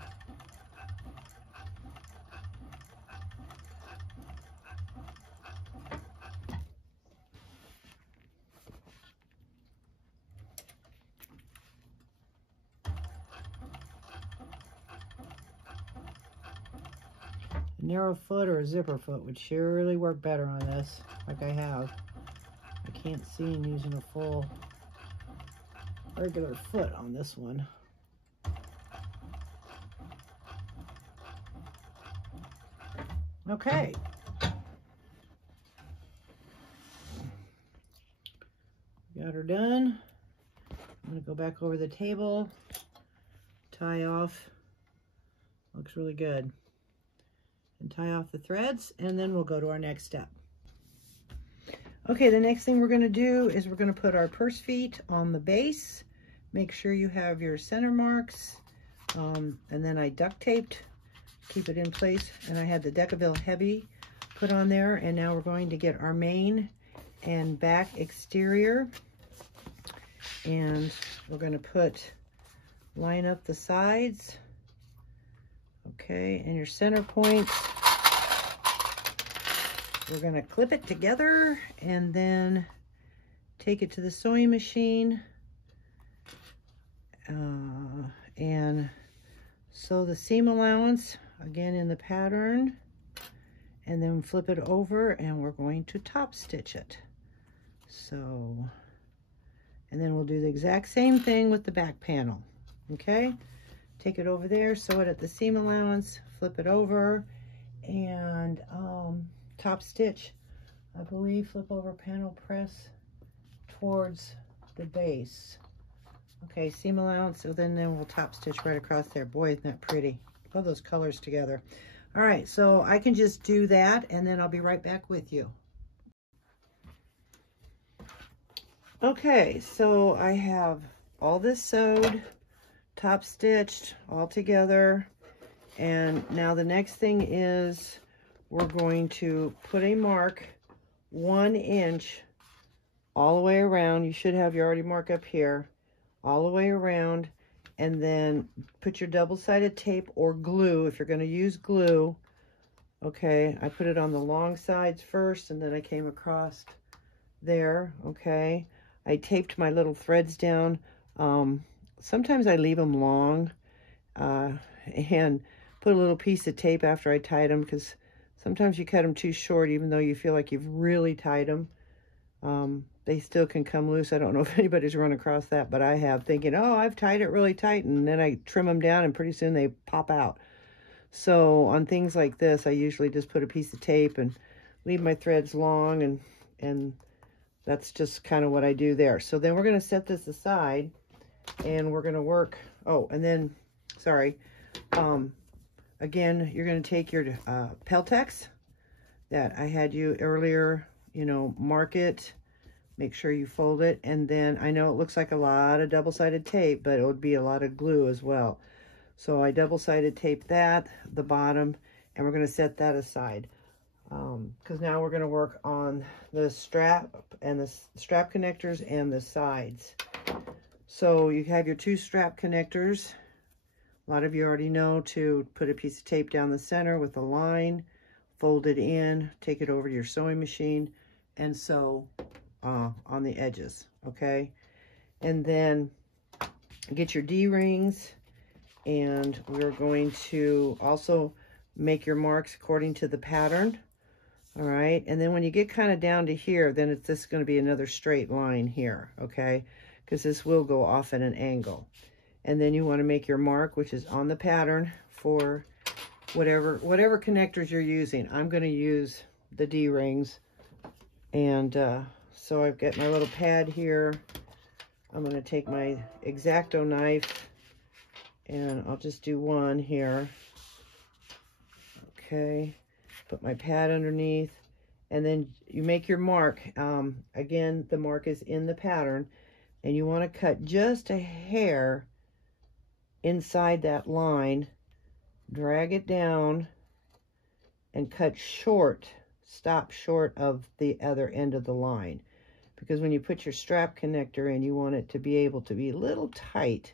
narrow foot or a zipper foot would surely work better on this, like I have. I can't see in using a full regular foot on this one. Okay. Got her done. I'm going to go back over the table, tie off. Looks really good. And tie off the threads, and then we'll go to our next step. Okay, the next thing we're going to do is we're going to put our purse feet on the base. Make sure you have your center marks. And then I duct taped, keep it in place. And I had the Decaville Heavy put on there. And now we're going to get our main and back exterior. And we're going to line up the sides. Okay, and your center points. We're going to clip it together and then take it to the sewing machine and sew the seam allowance again in the pattern, and then flip it over and we're going to top stitch it. So, and then we'll do the exact same thing with the back panel. Okay, take it over there, sew it at the seam allowance, flip it over, and top stitch, I believe, flip over, panel press towards the base. Okay, seam allowance, so then we'll top stitch right across there. Boy, isn't that pretty? Love those colors together. All right, so I can just do that, and then I'll be right back with you. Okay, so I have all this sewed, top stitched all together, and now the next thing is we're going to put a mark 1 inch all the way around. You should have your already mark up here, all the way around, and then put your double-sided tape or glue if you're going to use glue. Okay, I put it on the long sides first, and then I came across there. Okay, I taped my little threads down. Sometimes I leave them long and put a little piece of tape after I tied them, because sometimes you cut them too short, even though you feel like you've really tied them. They still can come loose. I don't know if anybody's run across that, but I have, thinking, oh, I've tied it really tight, and then I trim them down, and pretty soon they pop out. So on things like this, I usually just put a piece of tape and leave my threads long, and that's just kind of what I do there. So then we're going to set this aside, and we're going to work. Oh, and then, sorry, again, you're going to take your Peltex that I had you earlier, you know, mark it, make sure you fold it, and then I know it looks like a lot of double-sided tape, but it would be a lot of glue as well. So I double-sided tape that, the bottom, and we're going to set that aside. Because now we're going to work on the strap and the strap connectors and the sides. So you have your 2 strap connectors. A lot of you already know to put a piece of tape down the center with a line, fold it in, take it over to your sewing machine, and sew on the edges, okay? And then get your D-rings, and we're going to also make your marks according to the pattern, all right? And then when you get kind of down to here, then it's just going to be another straight line here, okay? Because this will go off at an angle. And then you want to make your mark, which is on the pattern, for whatever connectors you're using. I'm going to use the D-rings. And so I've got my little pad here. I'm going to take my X-Acto knife, and I'll just do one here. Okay, put my pad underneath, and then you make your mark. Again, the mark is in the pattern, and you want to cut just a hair inside that line, drag it down, and cut short, stop short of the other end of the line. Because when you put your strap connector in, you want it to be able to be a little tight,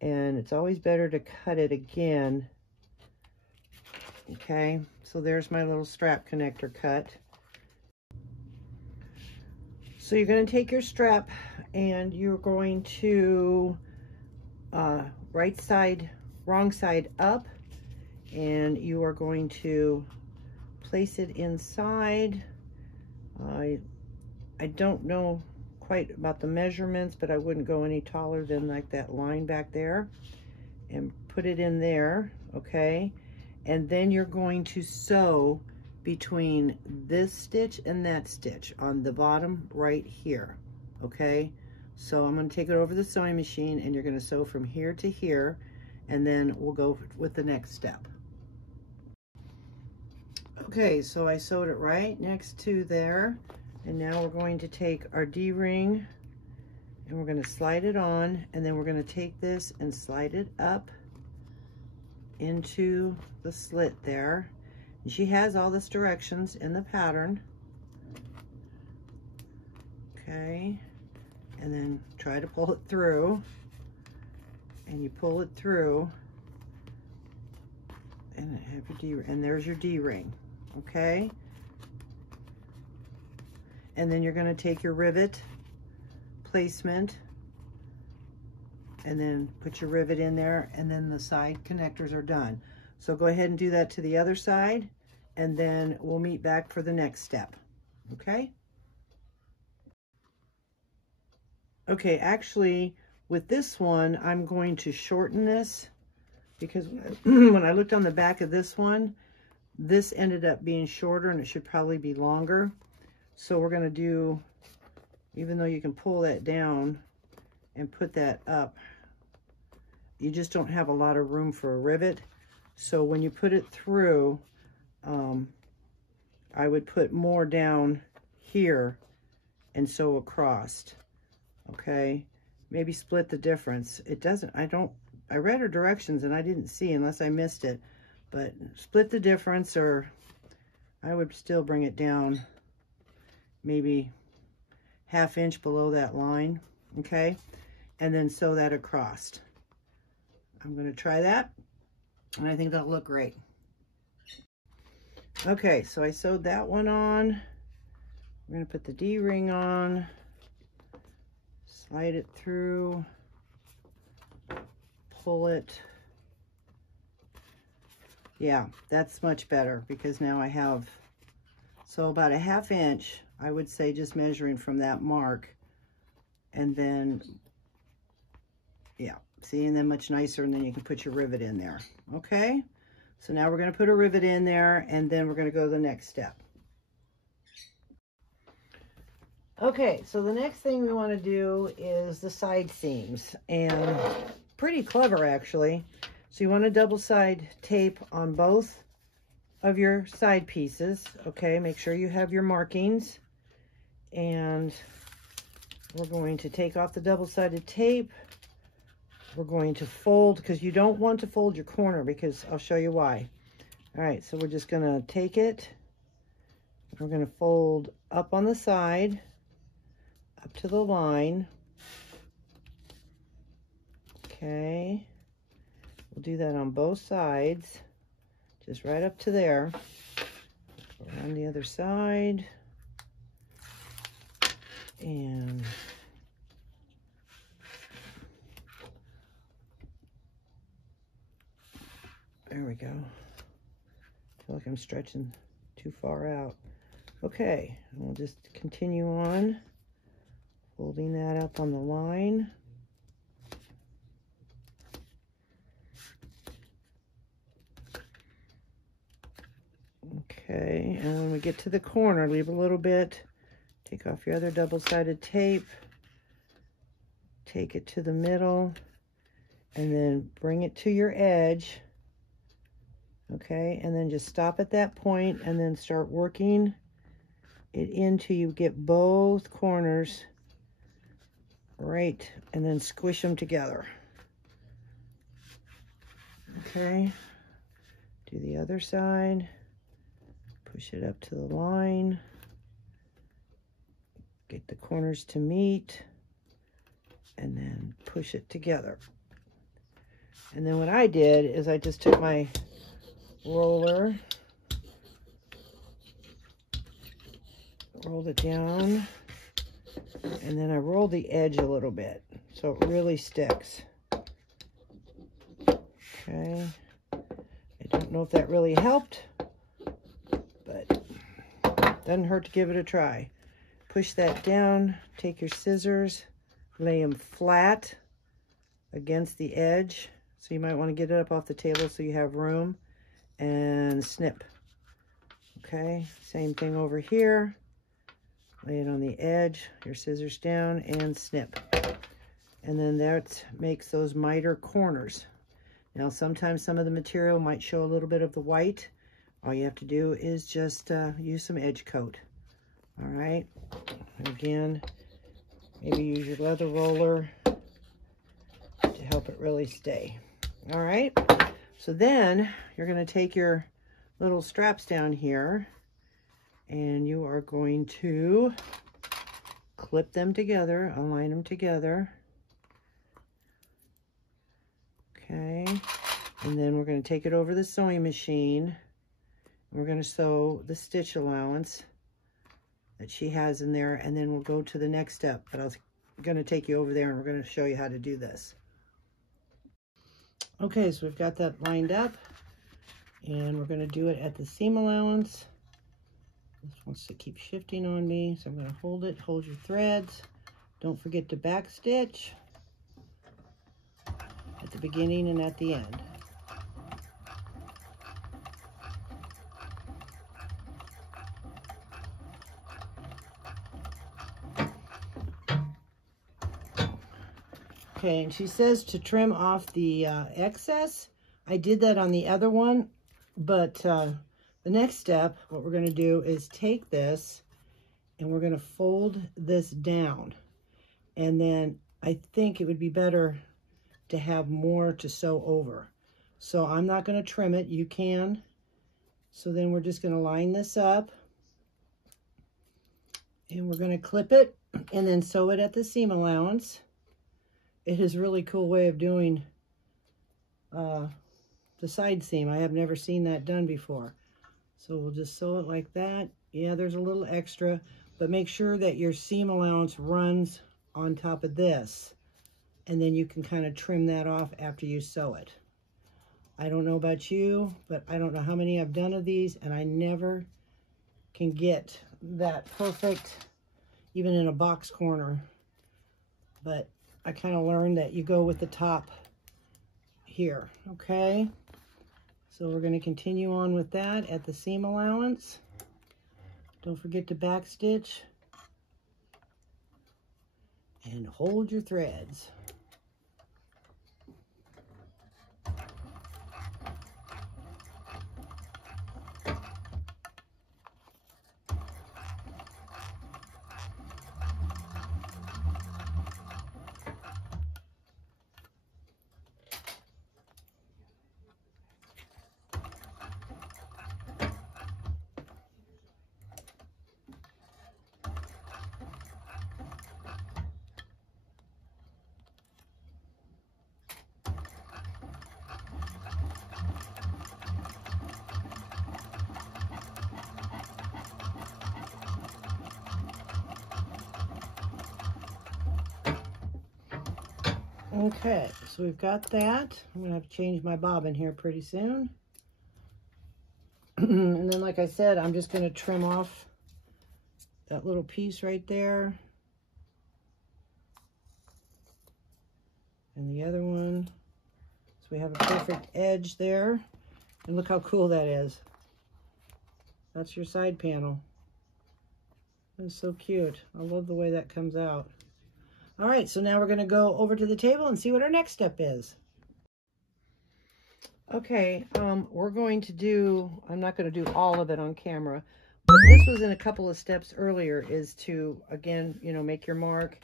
and it's always better to cut it again. Okay, so there's my little strap connector cut. So you're going to take your strap, and you're going to wrong side up, and you are going to place it inside. I don't know quite about the measurements, but I wouldn't go any taller than like that line back there, and put it in there, okay? And then you're going to sew between this stitch and that stitch on the bottom right here, okay? So I'm going to take it over the sewing machine, and you're going to sew from here to here, and then we'll go with the next step. Okay, so I sewed it right next to there, and now we're going to take our D-ring and we're going to slide it on, and then we're going to take this and slide it up into the slit there. And she has all this directions in the pattern. Okay, and then try to pull it through, and you pull it through, and have your D, and there's your D-ring, okay? And then you're going to take your rivet placement and then put your rivet in there, and then the side connectors are done. So go ahead and do that to the other side, and then we'll meet back for the next step, okay? Okay, actually with this one, I'm going to shorten this, because when I looked on the back of this one, this ended up being shorter and it should probably be longer. So we're going to do, even though you can pull that down and put that up, you just don't have a lot of room for a rivet. So when you put it through, I would put more down here and sew across, okay? Maybe split the difference. It doesn't, I read her directions and I didn't see, unless I missed it, but split the difference, or I would still bring it down maybe ½ inch below that line, okay? And then sew that across. I'm going to try that, and I think that'll look great. Okay, so I sewed that one on. We're going to put the D-ring on, slide it through, pull it. Yeah, that's much better, because now I have, so about ½ inch, I would say, just measuring from that mark, and then, yeah, see, and then much nicer, and then you can put your rivet in there, okay? So now we're going to put a rivet in there, and then we're going to go to the next step. Okay, so the next thing we want to do is the side seams, and pretty clever actually. So you want to double side tape on both of your side pieces, okay? Make sure you have your markings, and we're going to take off the double-sided tape. We're going to fold, because you don't want to fold your corner, because I'll show you why. All right, so we're just going to take it. We're going to fold up on the side, up to the line. Okay. We'll do that on both sides, just right up to there. Around the other side. And there we go. I feel like I'm stretching too far out. Okay, and we'll just continue on, folding that up on the line. Okay, and when we get to the corner, leave a little bit. Take off your other double-sided tape. Take it to the middle, and then bring it to your edge. Okay, and then just stop at that point, and then start working it until you get both corners right, and then squish them together. Okay, do the other side. Push it up to the line. Get the corners to meet, and then push it together. And then what I did is I just took my roller, rolled it down, and then I rolled the edge a little bit so it really sticks. Okay, I don't know if that really helped, but doesn't hurt to give it a try. Push that down, take your scissors, lay them flat against the edge. So you might want to get it up off the table so you have room, and snip. Okay, same thing over here. Lay it on the edge, your scissors down, and snip. And then that makes those miter corners. Now sometimes some of the material might show a little bit of the white. All you have to do is just use some edge coat. All right, again, maybe use your leather roller to help it really stay. All right, so then you're going to take your little straps down here and you are going to clip them together, align them together. Okay, and then we're going to take it over the sewing machine and we're going to sew the stitch allowance that she has in there, and then we'll go to the next step. But I was going to take you over there and we're going to show you how to do this. Okay, so we've got that lined up and we're going to do it at the seam allowance. This wants to keep shifting on me, so I'm going to hold it, hold your threads. Don't forget to back stitch at the beginning and at the end. Okay, and she says to trim off the excess. I did that on the other one, but the next step, what we're going to do is take this and we're going to fold this down. And then I think it would be better to have more to sew over. So I'm not going to trim it. You can. So then we're just going to line this up and we're going to clip it and then sew it at the seam allowance. It is a really cool way of doing the side seam. I have never seen that done before. So we'll just sew it like that. Yeah, there's a little extra, but make sure that your seam allowance runs on top of this. And then you can kind of trim that off after you sew it. I don't know about you, but I don't know how many I've done of these, and I never can get that perfect, even in a box corner. But I kind of learned that you go with the top here, okay? So we're going to continue on with that at the seam allowance. Don't forget to back stitch and hold your threads. Okay, so we've got that. I'm going to have to change my bobbin here pretty soon. And then, like I said, I'm just going to trim off that little piece right there. And the other one. So we have a perfect edge there. And look how cool that is. That's your side panel. That's so cute. I love the way that comes out. All right, so now we're going to go over to the table and see what our next step is. Okay, we're going to do, I'm not going to do all of it on camera, but this was in a couple of steps earlier, is to, again, you know, make your mark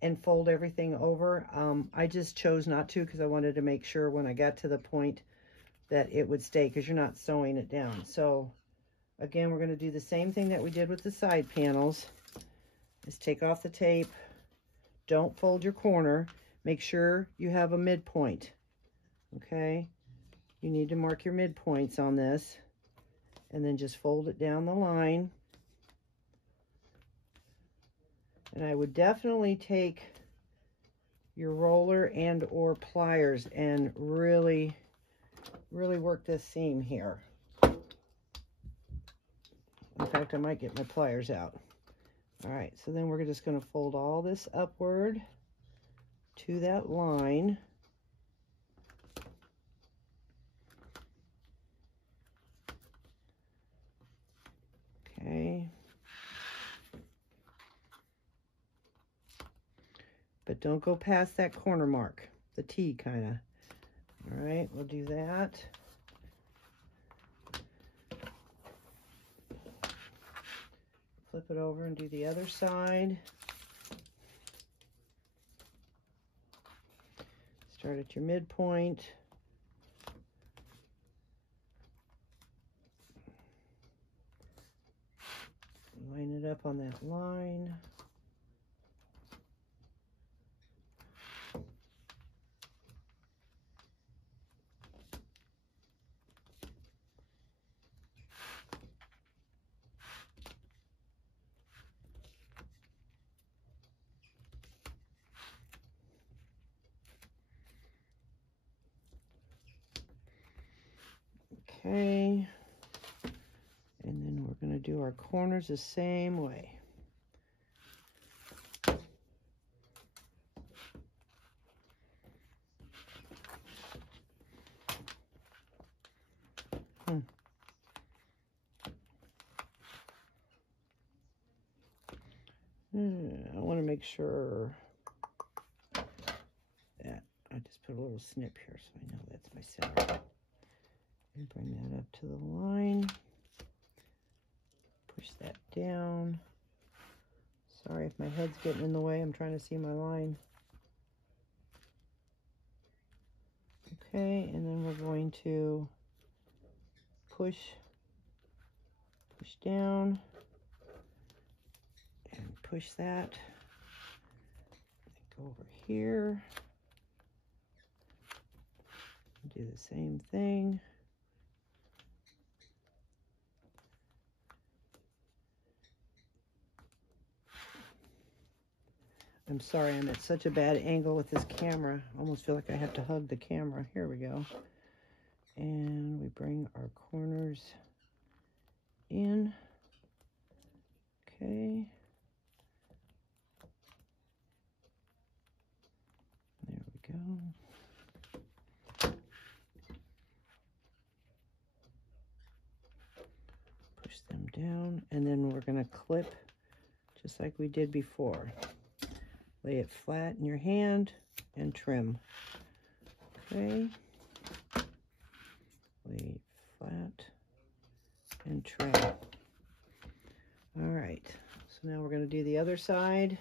and fold everything over. I just chose not to because I wanted to make sure when I got to the point that it would stay, because you're not sewing it down. So, again, we're going to do the same thing that we did with the side panels, is take off the tape. Don't fold your corner. Make sure you have a midpoint, okay? You need to mark your midpoints on this, and then just fold it down the line. And I would definitely take your roller and or pliers and really really work this seam here. In fact, I might get my pliers out. All right, so then we're just going to fold all this upward to that line. Okay. But don't go past that corner mark, the T kind of. All right, we'll do that. Flip it over and do the other side. Start at your midpoint. Line it up on that line. Okay, and then we're going to do our corners the same way. I want to make sure that I just put a little snip here so I know that's my center. And bring that up to the line. Push that down. Sorry if my head's getting in the way. I'm trying to see my line. Okay, and then we're going to push down, and push that. Go over here. Do the same thing. I'm sorry, I'm at such a bad angle with this camera. I almost feel like I have to hug the camera. Here we go. And we bring our corners in. Okay. There we go. Push them down, and then we're going to clip just like we did before. Lay it flat in your hand and trim. Okay. Lay it flat and trim. All right. So now we're going to do the other side.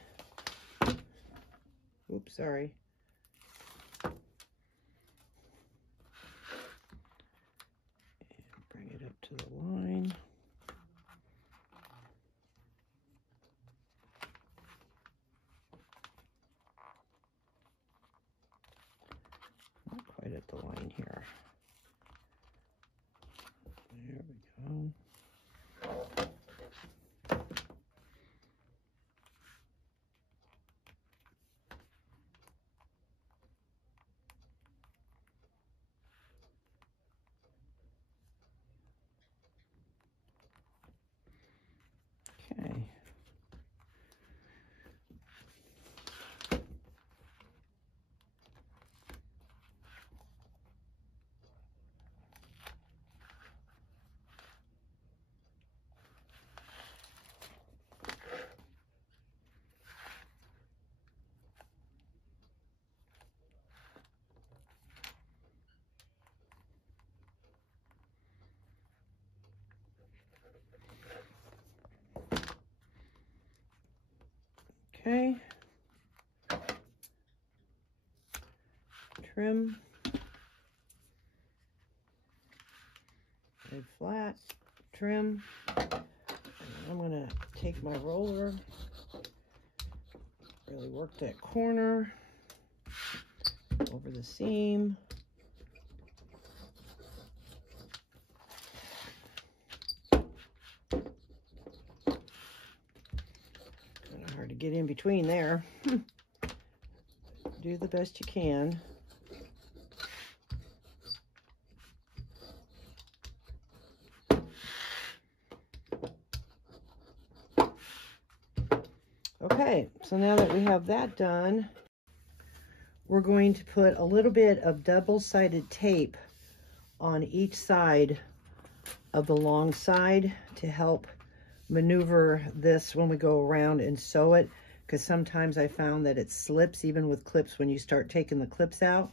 Oops, sorry. And bring it up to the line. Not quite at the line here. There we go. Okay. Okay. Trim. Lay flat. Trim. And I'm going to take my roller, really work that corner over the seam. Kind of hard to get in between there. Do the best you can. right, so now that we have that done, we're going to put a little bit of double-sided tape on each side of the long side to help maneuver this when we go around and sew it, because sometimes I found that it slips even with clips when you start taking the clips out.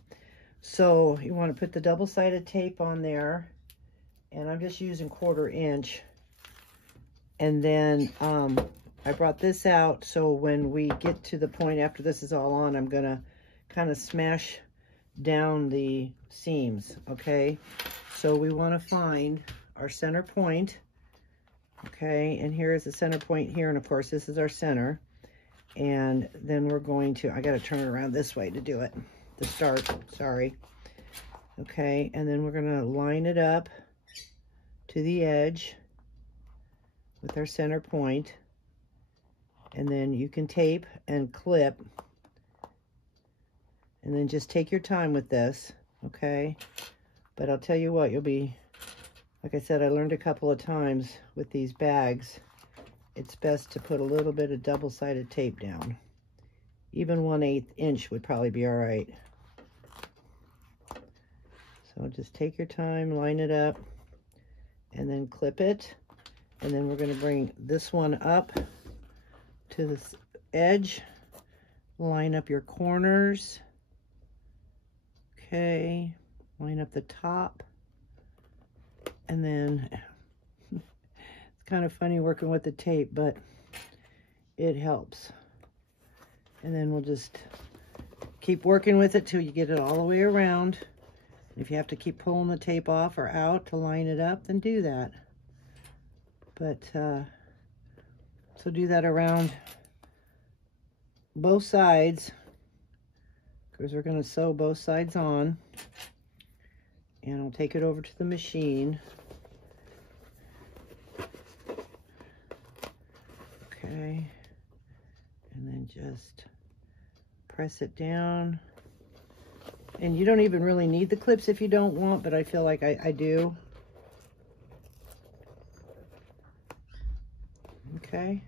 So you want to put the double-sided tape on there, and I'm just using 1/4 inch. And then I brought this out so when we get to the point after this is all on, I'm gonna kind of smash down the seams. Okay, so we want to find our center point. Okay, and here is the center point here, and of course this is our center. And then we're going to, I got to turn it around this way to do it, to start, sorry. Okay, and then we're going to line it up to the edge with our center point. And then you can tape and clip. And then just take your time with this, okay? But I'll tell you what, you'll be, like I said, I learned a couple of times with these bags, it's best to put a little bit of double-sided tape down. Even 1/8 inch would probably be all right. So just take your time, line it up, and then clip it. And then we're going to bring this one up to this edge. Line up your corners. Okay, line up the top. And then it's kind of funny working with the tape, but it helps. And then we'll just keep working with it till you get it all the way around. If you have to keep pulling the tape off or out to line it up, then do that. But so do that around both sides, because we're going to sew both sides on. And I'll take it over to the machine. Okay, and then just press it down. And you don't even really need the clips if you don't want, but I feel like I do. Okay,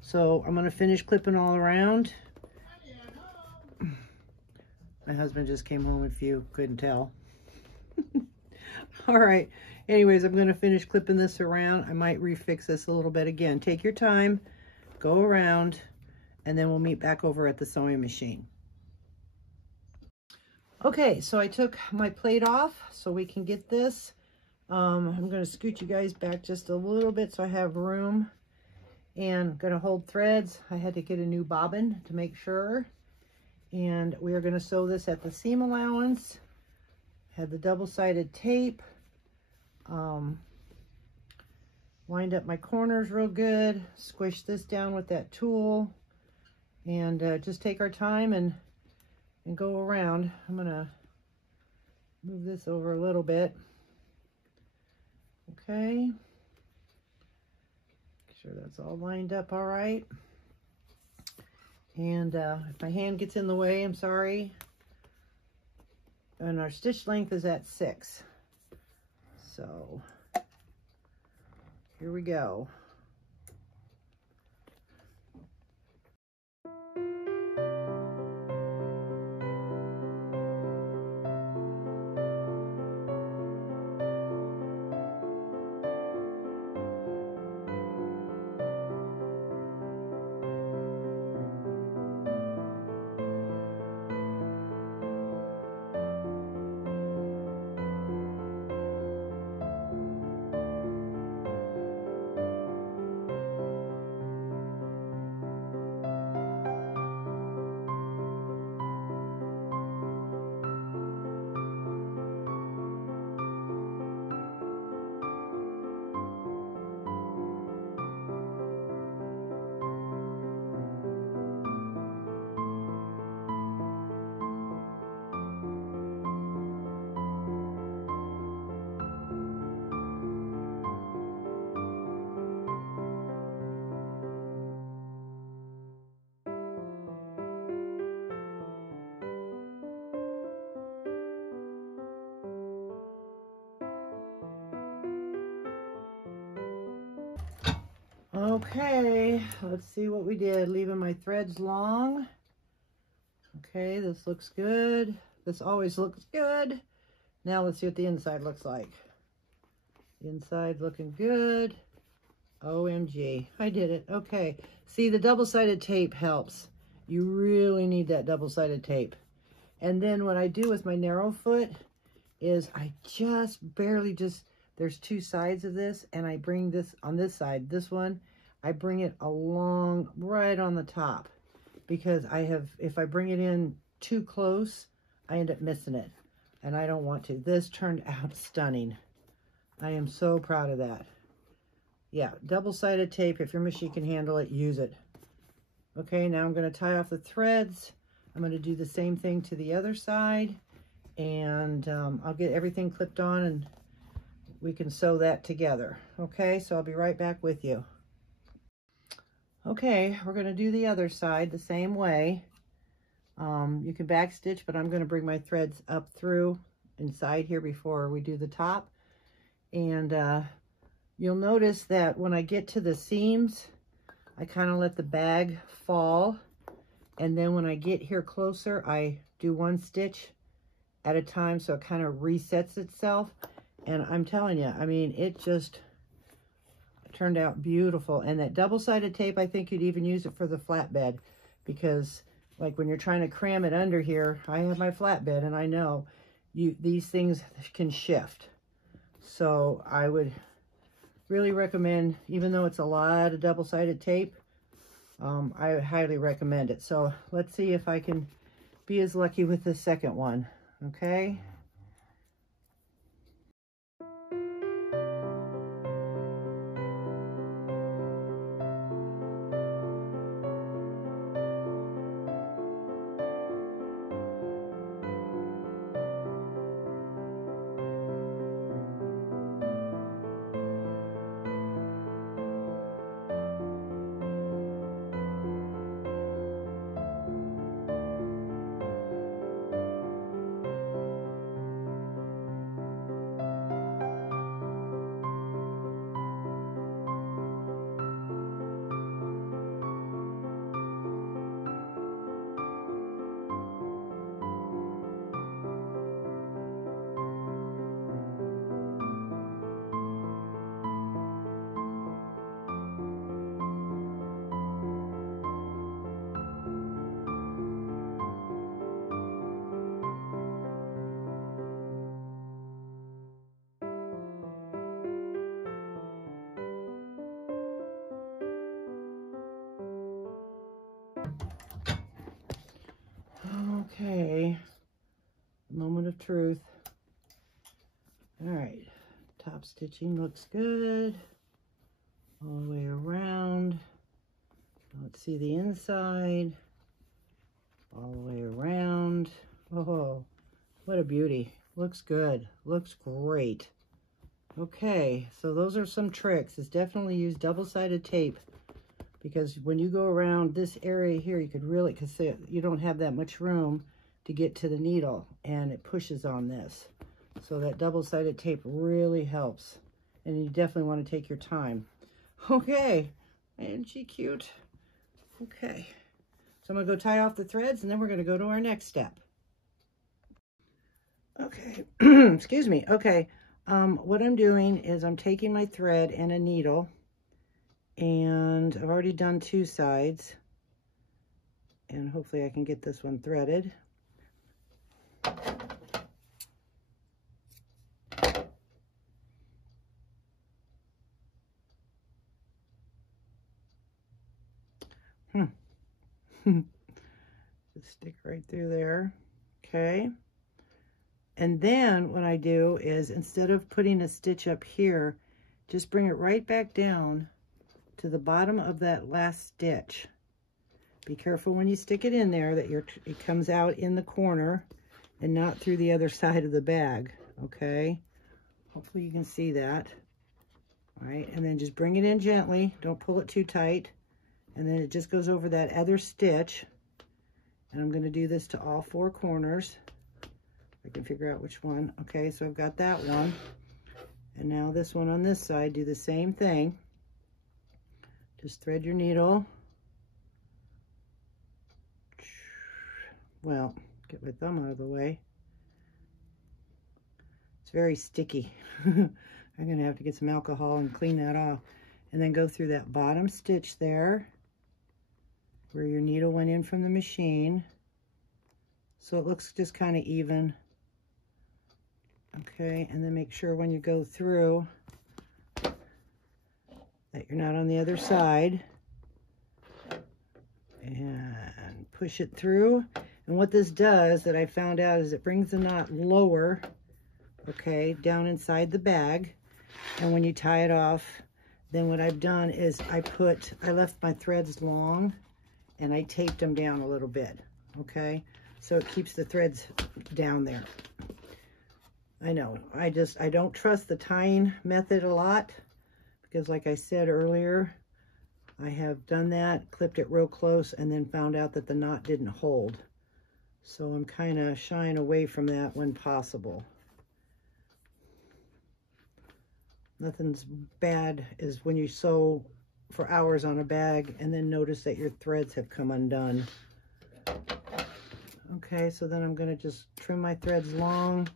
so I'm going to finish clipping all around. My husband just came home, if you couldn't tell. All right, anyways, I'm going to finish clipping this around. I might refix this a little bit again. Take your time, go around, and then we'll meet back over at the sewing machine. Okay, so I took my plate off so we can get this. I'm going to scoot you guys back just a little bit so I have room. And I'm going to hold threads. I had to get a new bobbin to make sure. And we are going to sew this at the seam allowance. Had the double-sided tape. Lined up my corners real good. Squish this down with that tool. And just take our time and go around. I'm going to move this over a little bit. Okay. Make sure that's all lined up all right. And if my hand gets in the way, I'm sorry. And our stitch length is at 6. So here we go. Okay, let's see what we did. Leaving my threads long. Okay, this looks good. This always looks good. Now let's see what the inside looks like. The inside looking good. OMG, I did it. Okay, see, the double-sided tape helps. You really need that double-sided tape. And then what I do with my narrow foot is I just barely there's two sides of this, and I bring this on this side, this one, I bring it along right on the top, because if I bring it in too close, I end up missing it, and I don't want to. This turned out stunning. I am so proud of that. Yeah, double-sided tape. If your machine can handle it, use it. Okay, now I'm going to tie off the threads. I'm going to do the same thing to the other side, and I'll get everything clipped on and we can sew that together. Okay, so I'll be right back with you. Okay, we're going to do the other side the same way. You can back stitch, but I'm going to bring my threads up through inside here before we do the top. And you'll notice that when I get to the seams, I kind of let the bag fall. And then when I get here closer, I do one stitch at a time, so it kind of resets itself. And I'm telling you, I mean, it just turned out beautiful. And that double-sided tape, I think you'd even use it for the flatbed, because like when you're trying to cram it under here, I have my flatbed and I know these things can shift. So I would really recommend, even though it's a lot of double-sided tape, I highly recommend it. So let's see if I can be as lucky with the second one. Okay. Okay, moment of truth. All right, top stitching looks good all the way around. Let's see the inside all the way around. Oh, what a beauty. Looks good. Looks great. Okay, so those are some tricks. It's definitely use double-sided tape, because when you go around this area here, you could really, because you don't have that much room to get to the needle, and it pushes on this. So that double-sided tape really helps, and you definitely want to take your time. Okay, isn't she cute? Okay, so I'm going to go tie off the threads, and then we're going to go to our next step. Okay, excuse me. Okay, what I'm doing is I'm taking my thread and a needle, and I've already done two sides, and hopefully I can get this one threaded. Just stick right through there. Okay. And then what I do is, instead of putting a stitch up here, just bring it right back down to the bottom of that last stitch. Be careful when you stick it in there that it comes out in the corner and not through the other side of the bag. Okay. Hopefully you can see that. All right. And then just bring it in gently. Don't pull it too tight. And then it just goes over that other stitch. And I'm going to do this to all four corners. I can figure out which one. Okay, so I've got that one. And now this one on this side, do the same thing. Just thread your needle. Well, get my thumb out of the way. It's very sticky. I'm gonna have to get some alcohol and clean that off. And then go through that bottom stitch there where your needle went in from the machine. So it looks just kind of even. Okay, and then make sure when you go through that you're not on the other side. And push it through. And what this does, that I found out, is it brings the knot lower, okay, down inside the bag. And when you tie it off, then what I've done is I left my threads long and I taped them down a little bit, okay? So it keeps the threads down there. I know, I don't trust the tying method a lot because like I said earlier, I have done that, clipped it real close, and then found out that the knot didn't hold. So I'm kind of shying away from that when possible. Nothing's bad is when you sew for hours on a bag and then notice that your threads have come undone. Okay, so then I'm going to just trim my threads long.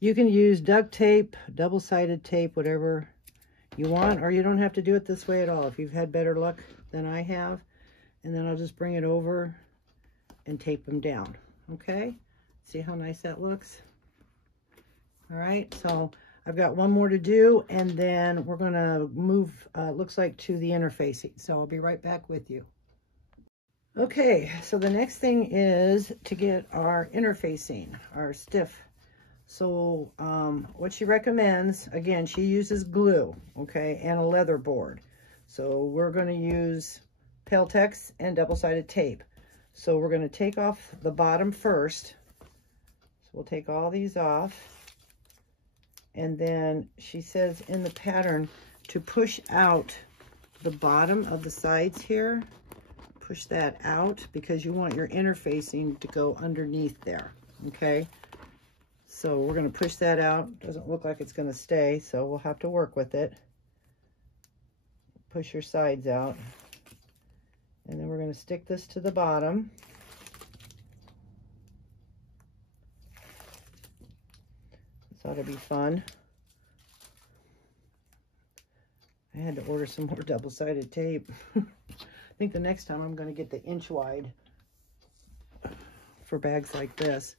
You can use duct tape, double-sided tape, whatever you want, or you don't have to do it this way at all if you've had better luck than I have. And then I'll just bring it over and tape them down. Okay, see how nice that looks? All right, so I've got one more to do, and then we're gonna move, looks like, to the interfacing. So I'll be right back with you. Okay, so the next thing is to get our interfacing, our stiff. So what she recommends, again, she uses glue, okay, and a leather board. So we're gonna use Peltex and double-sided tape. So we're gonna take off the bottom first. So we'll take all these off. And then she says in the pattern to push out the bottom of the sides here. Push that out because you want your interfacing to go underneath there, okay? So we're going to push that out. Doesn't look like it's going to stay, so we'll have to work with it. Push your sides out. And then we're going to stick this to the bottom. This ought to be fun. I had to order some more double-sided tape. I think the next time I'm going to get the inch wide for bags like this.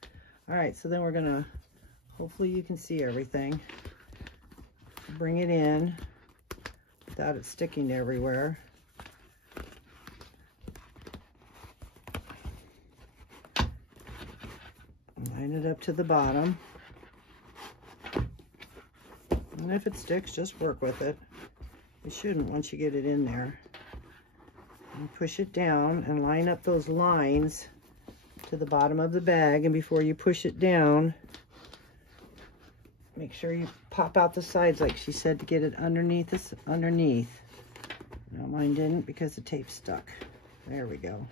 All right, so then we're going to, hopefully you can see everything. Bring it in without it sticking everywhere. Line it up to the bottom. And if it sticks, just work with it. It shouldn't once you get it in there. And push it down and line up those lines to the bottom of the bag. And before you push it down, make sure you pop out the sides like she said to get it underneath this, underneath. No, mine didn't because the tape stuck. There we go.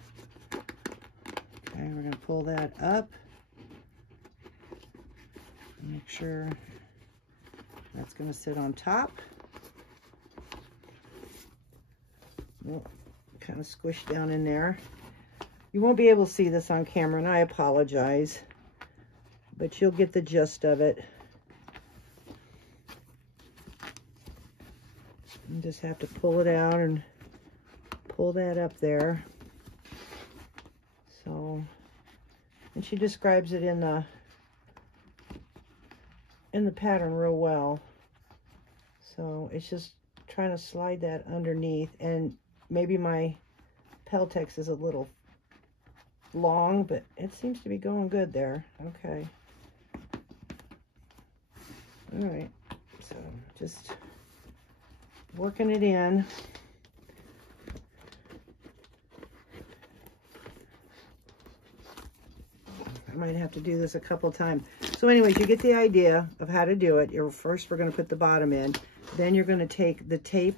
Okay, we're gonna pull that up. Make sure that's gonna sit on top. Oh, kind of squished down in there. You won't be able to see this on camera, and I apologize, but you'll get the gist of it. You just have to pull it out and pull that up there. So, and she describes it in the pattern real well. So it's just trying to slide that underneath, and maybe my Peltex is a little long, but it seems to be going good there. Okay. All right. So just working it in. I might have to do this a couple times. So anyways, you get the idea of how to do it. First, we're going to put the bottom in. Then you're going to take the tape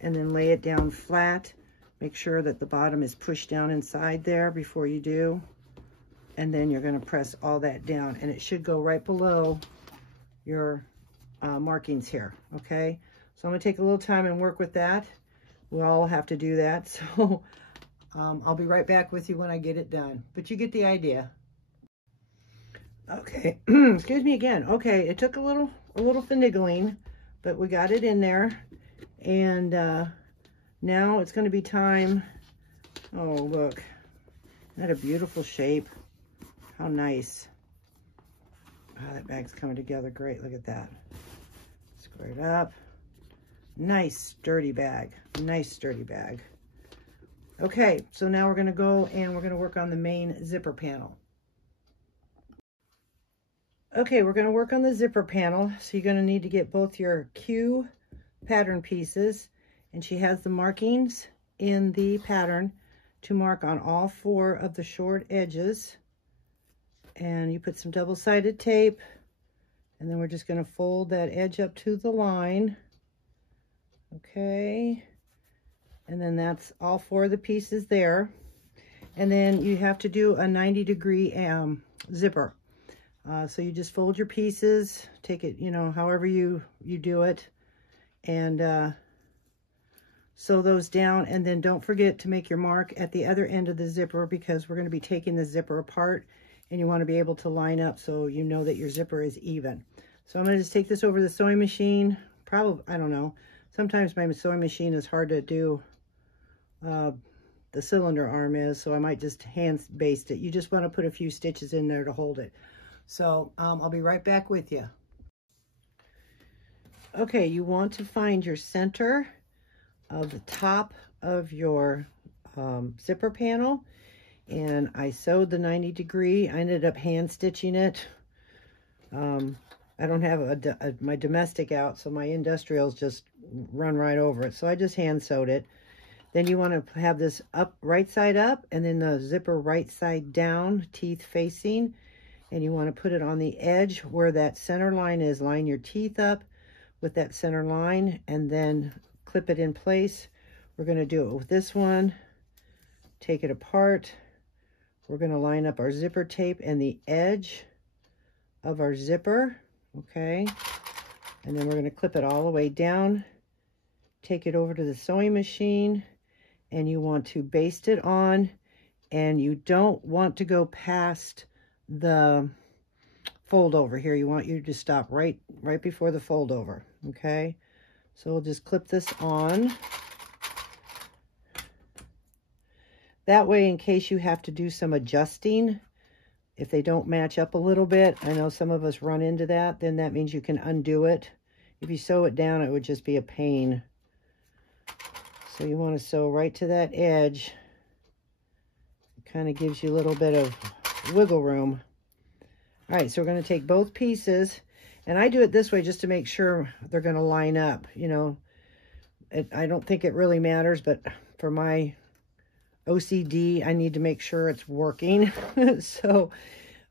and then lay it down flat. Make sure that the bottom is pushed down inside there before you do. And then you're going to press all that down. And it should go right below your markings here, okay? So I'm going to take a little time and work with that. we all have to do that. So I'll be right back with you when I get it done. But you get the idea. Okay, excuse me again. Okay, it took a little finagling, but we got it in there. And now it's going to be time. Oh, look. Isn't that a beautiful shape? How nice. Oh, that bag's coming together great. Look at that. Square it up. Nice sturdy bag. Nice sturdy bag. Okay, so now we're going to go and we're going to work on the main zipper panel. Okay, we're going to work on the zipper panel. So you're going to need to get both your Q pattern pieces, and she has the markings in the pattern to mark on all 4 of the short edges. And you put some double-sided tape, and then we're just going to fold that edge up to the line. Okay, and then that's all 4 of the pieces there. And then you have to do a 90-degree zipper. So you just fold your pieces, take it, you know, however you do it, and sew those down. And then don't forget to make your mark at the other end of the zipper, because we're going to be taking the zipper apart, and you want to be able to line up so you know that your zipper is even. So I'm going to just take this over the sewing machine. Probably, I don't know. Sometimes my sewing machine is hard to do. The cylinder arm is, so I might just hand baste it. You just want to put a few stitches in there to hold it. So I'll be right back with you. Okay, you want to find your center of the top of your zipper panel, and I sewed the 90-degree. I ended up hand stitching it. I don't have my domestic out, so my industrials just run right over it. So I just hand sewed it. Then you want to have this up, right side up, and then the zipper right side down, teeth facing. And you want to put it on the edge where that center line is. Line your teeth up with that center line, and then clip it in place. We're going to do it with this one. Take it apart. We're going to line up our zipper tape and the edge of our zipper. Okay. And then we're going to clip it all the way down. Take it over to the sewing machine, and you want to baste it on, and you don't want to go past the fold over here. You want you to stop right before the fold over. Okay, so we'll just clip this on that way, in case you have to do some adjusting if they don't match up a little bit. I know some of us run into that. Then that means you can undo it. If you sew it down, it would just be a pain. So you want to sew right to that edge. It kind of gives you a little bit of wiggle room. All right, so we're going to take both pieces, and I do it this way just to make sure they're going to line up. You know, I don't think it really matters, but for my OCD, I need to make sure it's working. So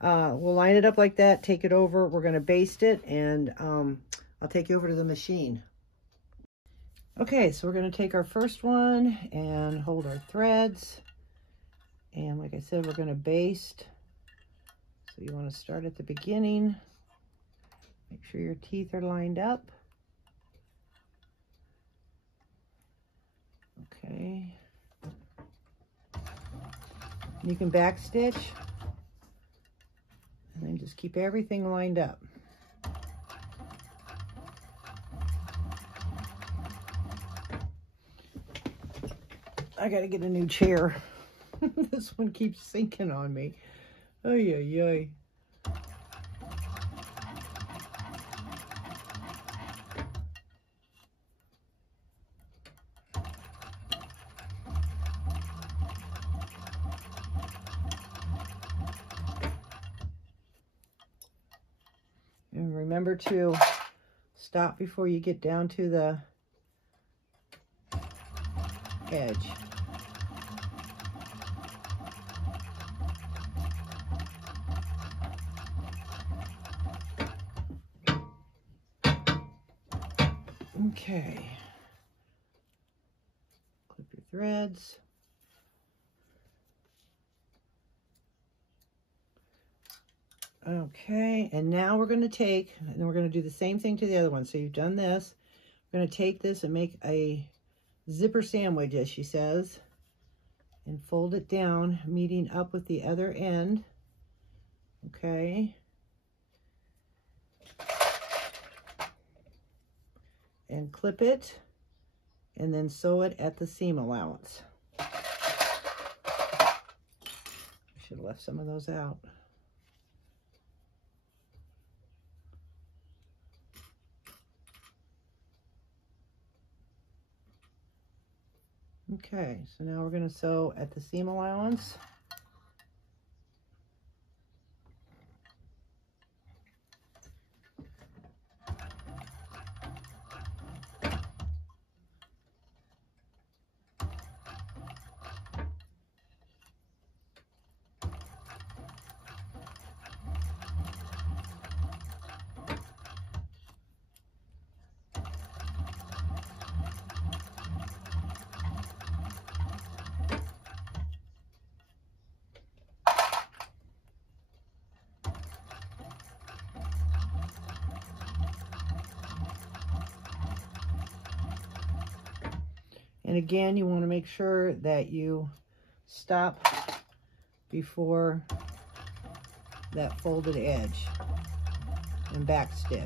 we'll line it up like that, take it over. We're going to baste it, and I'll take you over to the machine. Okay, so we're going to take our first one and hold our threads. And like I said, we're going to baste. So you want to start at the beginning. Make sure your teeth are lined up. Okay. You can back stitch. And then just keep everything lined up. I gotta get a new chair. This one keeps sinking on me. Ay, ay, ay. And remember to stop before you get down to the edge. Okay. Clip your threads. Okay, and now we're going to take, and we're going to do the same thing to the other one. So you've done this. We're going to take this and make a zipper sandwich, as she says, and fold it down, meeting up with the other end. Okay. And clip it, and then sew it at the seam allowance. I should have left some of those out. Okay, so now we're going to sew at the seam allowance. And again, you want to make sure that you stop before that folded edge and back stitch.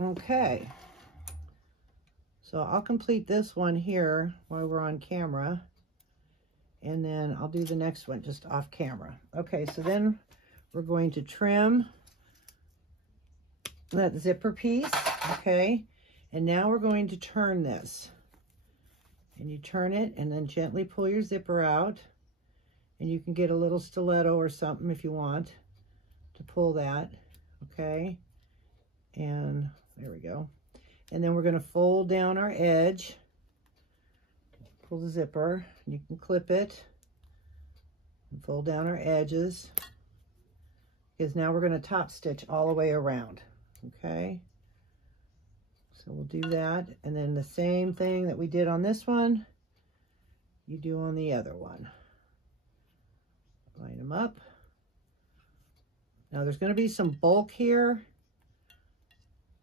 Okay, so I'll complete this one here while we're on camera, and then I'll do the next one just off camera. Okay, so then we're going to trim that zipper piece, okay? And now we're going to turn this. And you turn it and then gently pull your zipper out. And you can get a little stiletto or something if you want to pull that, okay? And there we go. And then we're going to fold down our edge. Pull the zipper. You can clip it. And fold down our edges. Because now we're going to top stitch all the way around. Okay, so we'll do that, and then the same thing that we did on this one, you do on the other one. Line them up. Now there's going to be some bulk here,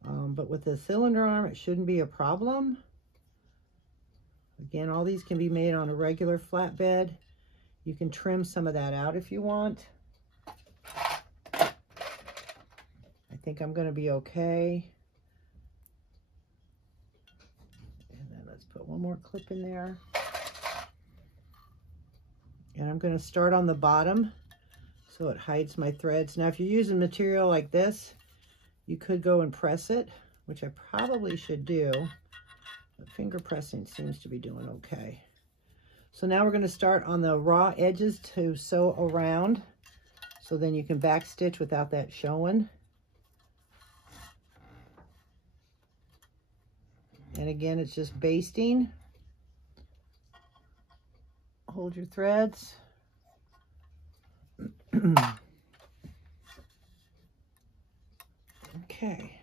but with the cylinder arm, it shouldn't be a problem. Again, all these can be made on a regular flatbed. You can trim some of that out if you want. I think I'm going to be okay. And then let's put one more clip in there. And I'm going to start on the bottom so it hides my threads. Now, if you're using material like this, you could go and press it, which I probably should do. But finger pressing seems to be doing okay. So now we're going to start on the raw edges to sew around. So then you can back stitch without that showing. And again, it's just basting. Hold your threads. Okay.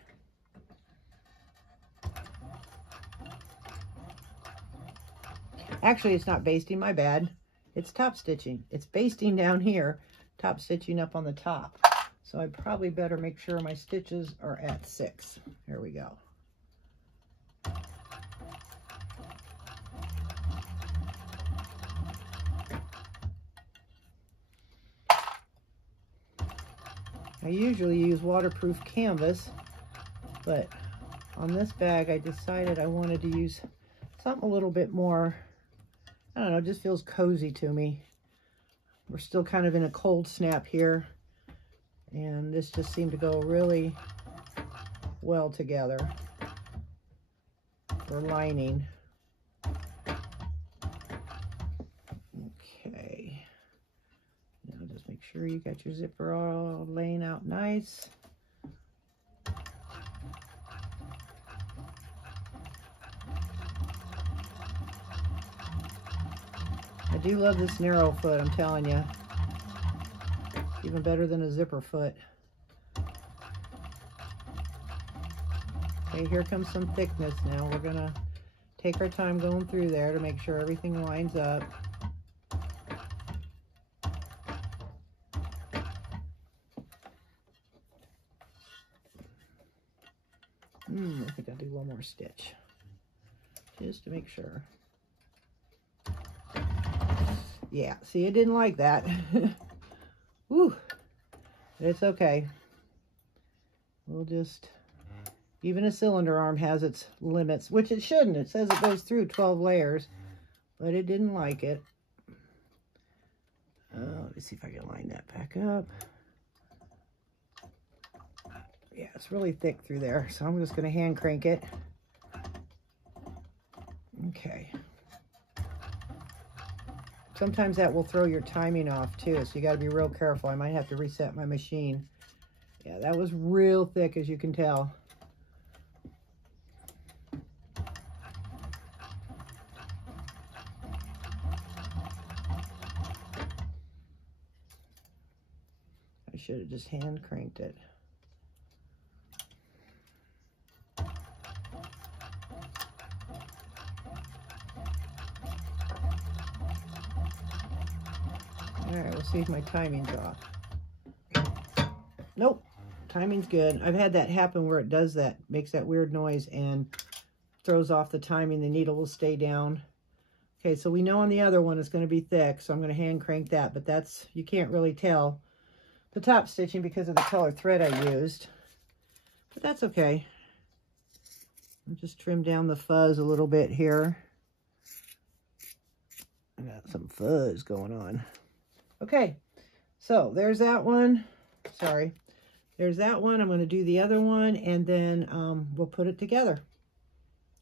Actually, it's not basting, my bad. It's top stitching. It's basting down here, top stitching up on the top. So I probably better make sure my stitches are at 6. Here we go. I usually use waterproof canvas, but on this bag I decided I wanted to use something a little bit more, I don't know, just feels cozy to me. We're still kind of in a cold snap here, and this just seemed to go really well together for lining. Okay. Now just make sure you got your zipper all laying out nice. I do love this narrow foot, I'm telling you. It's even better than a zipper foot. Okay, here comes some thickness now. We're gonna take our time going through there to make sure everything lines up. stitch, just to make sure. Yeah, see, it didn't like that. Woo, it's okay. We'll just, even a cylinder arm has its limits, which it shouldn't. It says it goes through 12 layers, but it didn't like it. Let me see if I can line that back up. Yeah, it's really thick through there, so I'm just going to hand crank it. Okay. Sometimes that will throw your timing off too, so you got to be real careful. I might have to reset my machine. Yeah, that was real thick, as you can tell. I should have just hand cranked it. All right, we'll see if my timing's off. Nope, timing's good. I've had that happen where it does that, makes that weird noise and throws off the timing. The needle will stay down. Okay, so we know on the other one it's going to be thick, so I'm going to hand crank that, but that's, you can't really tell the top stitching because of the color thread I used, but that's okay. I'll just trim down the fuzz a little bit here. I got some fuzz going on. Okay, so there's that one. Sorry, there's that one. I'm going to do the other one, and then we'll put it together.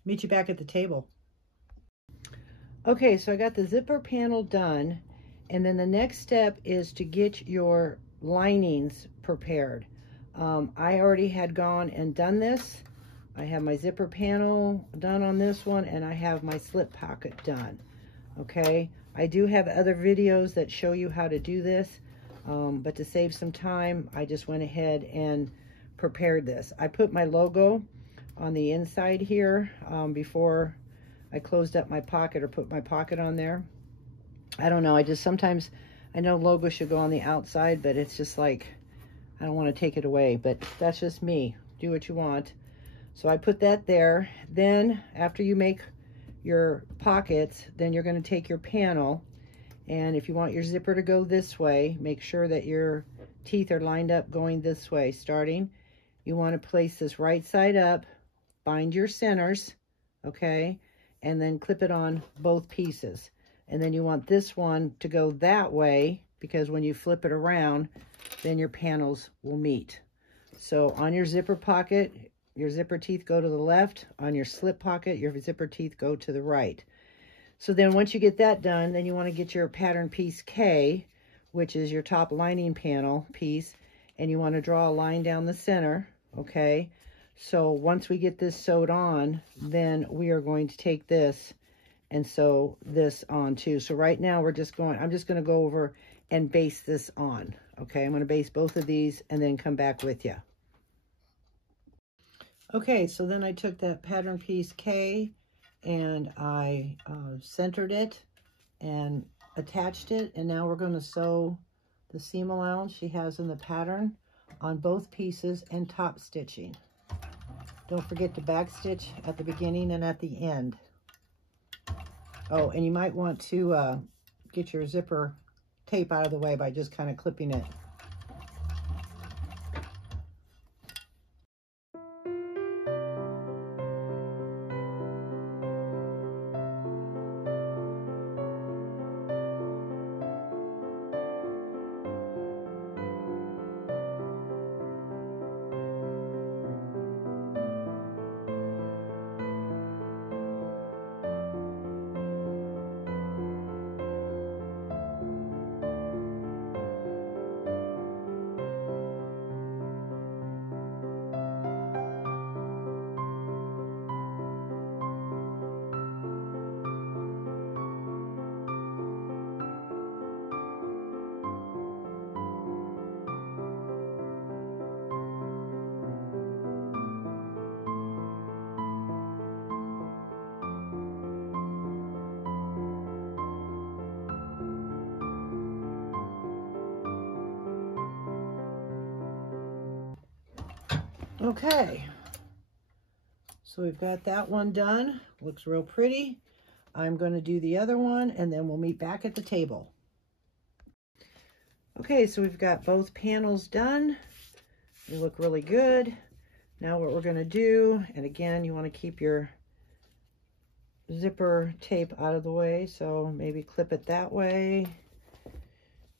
Meet you back at the table. Okay, so I got the zipper panel done, and then the next step is to get your linings prepared. I already had gone and done this. I have my zipper panel done on this one, and I have my slip pocket done. Okay, I do have other videos that show you how to do this, but to save some time, I just went ahead and prepared this. I put my logo on the inside here before I closed up my pocket or put my pocket on there. I don't know, I just sometimes, I know logo should go on the outside, but it's just like, I don't want to take it away, but that's just me. Do what you want. So I put that there. Then after you make your pockets, then you're going to take your panel, and if you want your zipper to go this way, make sure that your teeth are lined up going this way. Starting, you want to place this right side up, bind your centers, okay, and then clip it on both pieces. And then you want this one to go that way, because when you flip it around, then your panels will meet. So on your zipper pocket, your zipper teeth go to the left. On your slip pocket, your zipper teeth go to the right. So then once you get that done, then you want to get your pattern piece K, which is your top lining panel piece, and you want to draw a line down the center, okay? So once we get this sewed on, then we are going to take this and sew this on too. So right now we're just going, I'm just going to go over and base this on, okay? I'm going to base both of these and then come back with you. Okay, so then I took that pattern piece K and I centered it and attached it, and now we're going to sew the seam allowance she has in the pattern on both pieces and top stitching. Don't forget to back stitch at the beginning and at the end. Oh, and you might want to get your zipper tape out of the way by just kind of clipping it. Okay, So we've got that one done. Looks real pretty. I'm going to do the other one, and then we'll meet back at the table. Okay, so we've got both panels done. They look really good. Now what we're going to do, and again, you want to keep your zipper tape out of the way, so maybe clip it that way,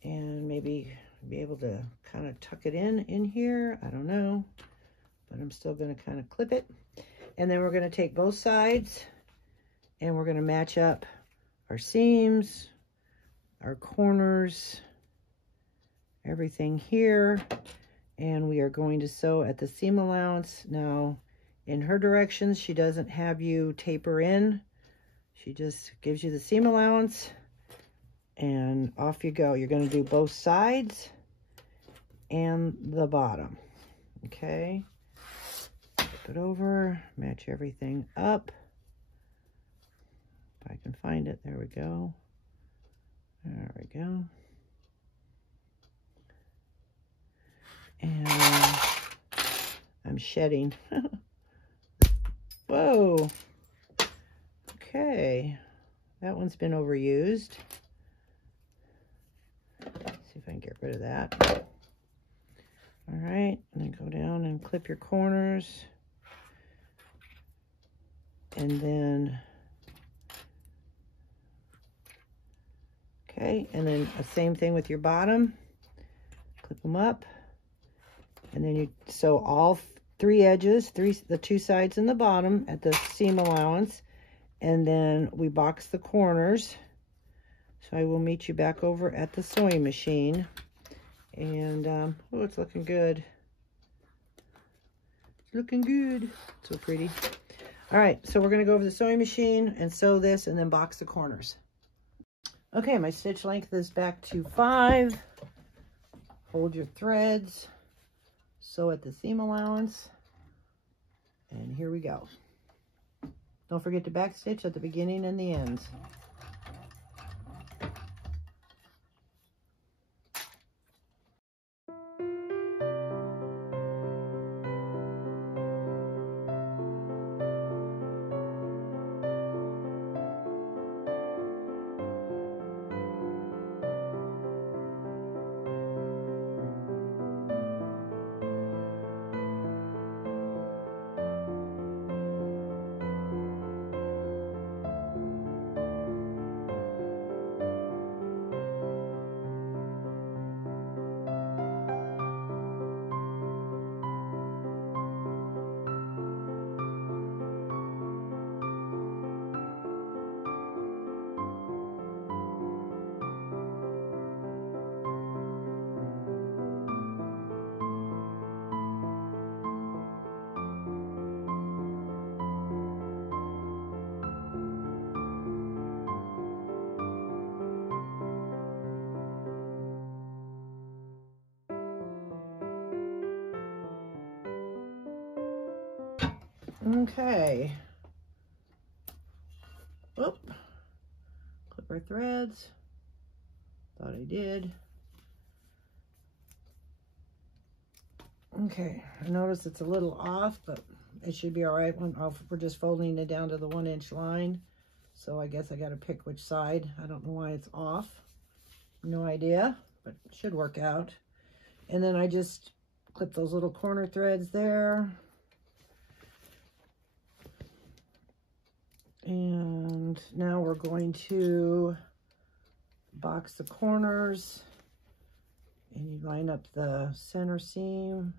and maybe be able to kind of tuck it in here. I don't know, but I'm still going to kind of clip it. And then we're going to take both sides and we're going to match up our seams, our corners, everything here. And we are going to sew at the seam allowance. Now, in her directions, she doesn't have you taper in. She just gives you the seam allowance and off you go. You're going to do both sides and the bottom. Okay. Flip it over, match everything up. If I can find it, there we go. There we go. And I'm shedding. Whoa. Okay. That one's been overused. Let's see if I can get rid of that. All right, and then go down and clip your corners. And then, okay, and then the same thing with your bottom. Clip them up. And then you sew all three edges, the two sides and the bottom at the seam allowance. And then we box the corners. So I will meet you back over at the sewing machine. And, oh, it's looking good. It's looking good. So pretty. All right, so we're going to go over the sewing machine and sew this and then box the corners. Okay, my stitch length is back to 5. Hold your threads. Sew at the seam allowance. And here we go. Don't forget to back stitch at the beginning and the ends. Okay. Oop. Clip our threads. Thought I did. Okay, I notice it's a little off, but it should be all right when we're just folding it down to the 1-inch line. So I guess I got to pick which side. I don't know why it's off. No idea, but it should work out. And then I just clip those little corner threads there. And now we're going to box the corners. And you line up the center seam.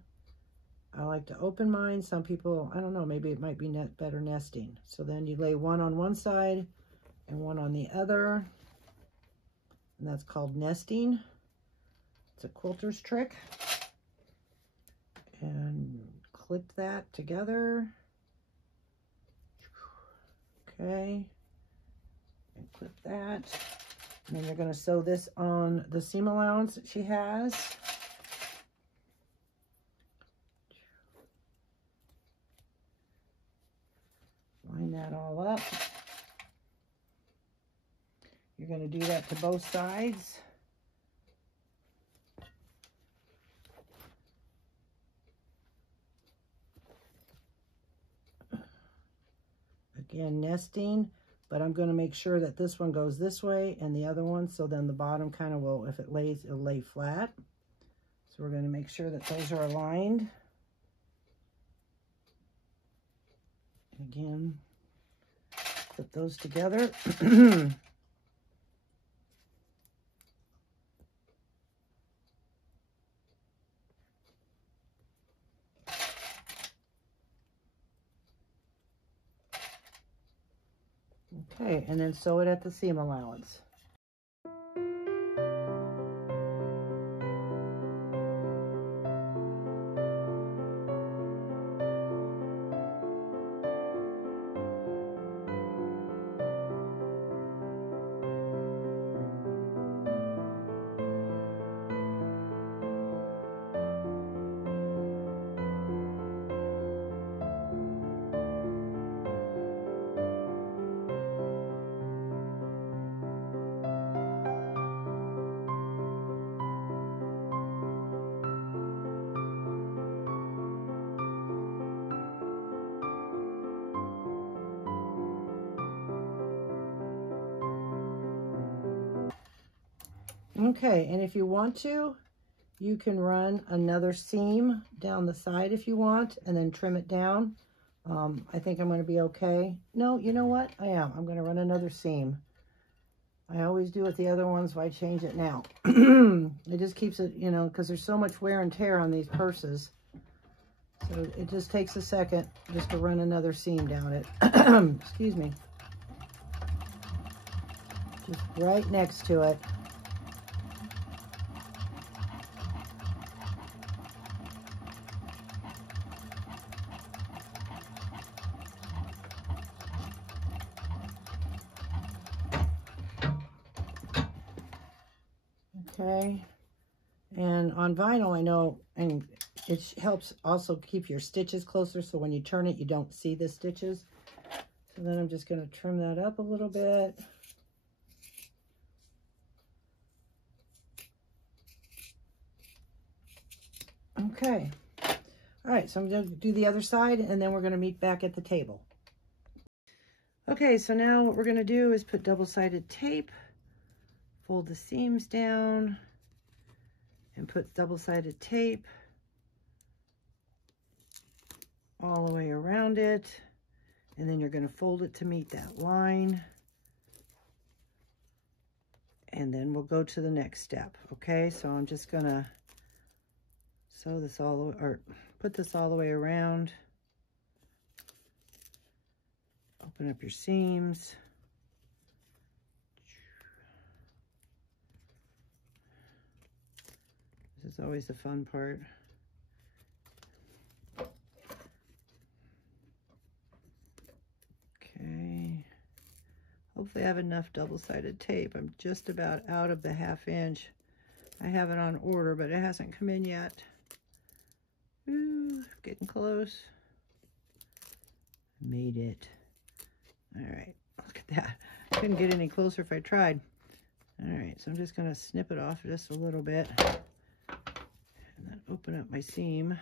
I like to open mine. Some people, I don't know, maybe it might be better nesting. So then you lay one on one side and one on the other. And that's called nesting. It's a quilter's trick. And clip that together. Okay. And clip that. And then you're going to sew this on the seam allowance that she has. Line that all up. You're going to do that to both sides. Again, nesting, but I'm going to make sure that this one goes this way and the other one, so then the bottom kind of will, if it lays, it'll lay flat. So we're going to make sure that those are aligned. Again, put those together. Okay, and then sew it at the seam allowance. Okay, and if you want to, you can run another seam down the side if you want, and then trim it down. I think I'm going to be okay. No, you know what? I am. I'm going to run another seam. I always do with the other ones, why change it now? It just keeps it, you know, because there's so much wear and tear on these purses. So it just takes a second just to run another seam down it. Excuse me. Just right next to it. Okay, and on vinyl, I know, and it helps also keep your stitches closer, so when you turn it, you don't see the stitches. So then I'm just going to trim that up a little bit. Okay, all right, so I'm going to do the other side, and then we're going to meet back at the table. Okay, so now what we're going to do is put double-sided tape, fold the seams down, and put double-sided tape all the way around it, and then you're going to fold it to meet that line, and then we'll go to the next step. Okay, so I'm just going to sew this all the way, or put this all the way around, open up your seams. This is always the fun part. Okay. Hopefully I have enough double-sided tape. I'm just about out of the 1/2 inch. I have it on order, but it hasn't come in yet. Ooh, getting close. Made it. All right, look at that. I couldn't get any closer if I tried. All right, so I'm just gonna snip it off just a little bit. And then open up my seam.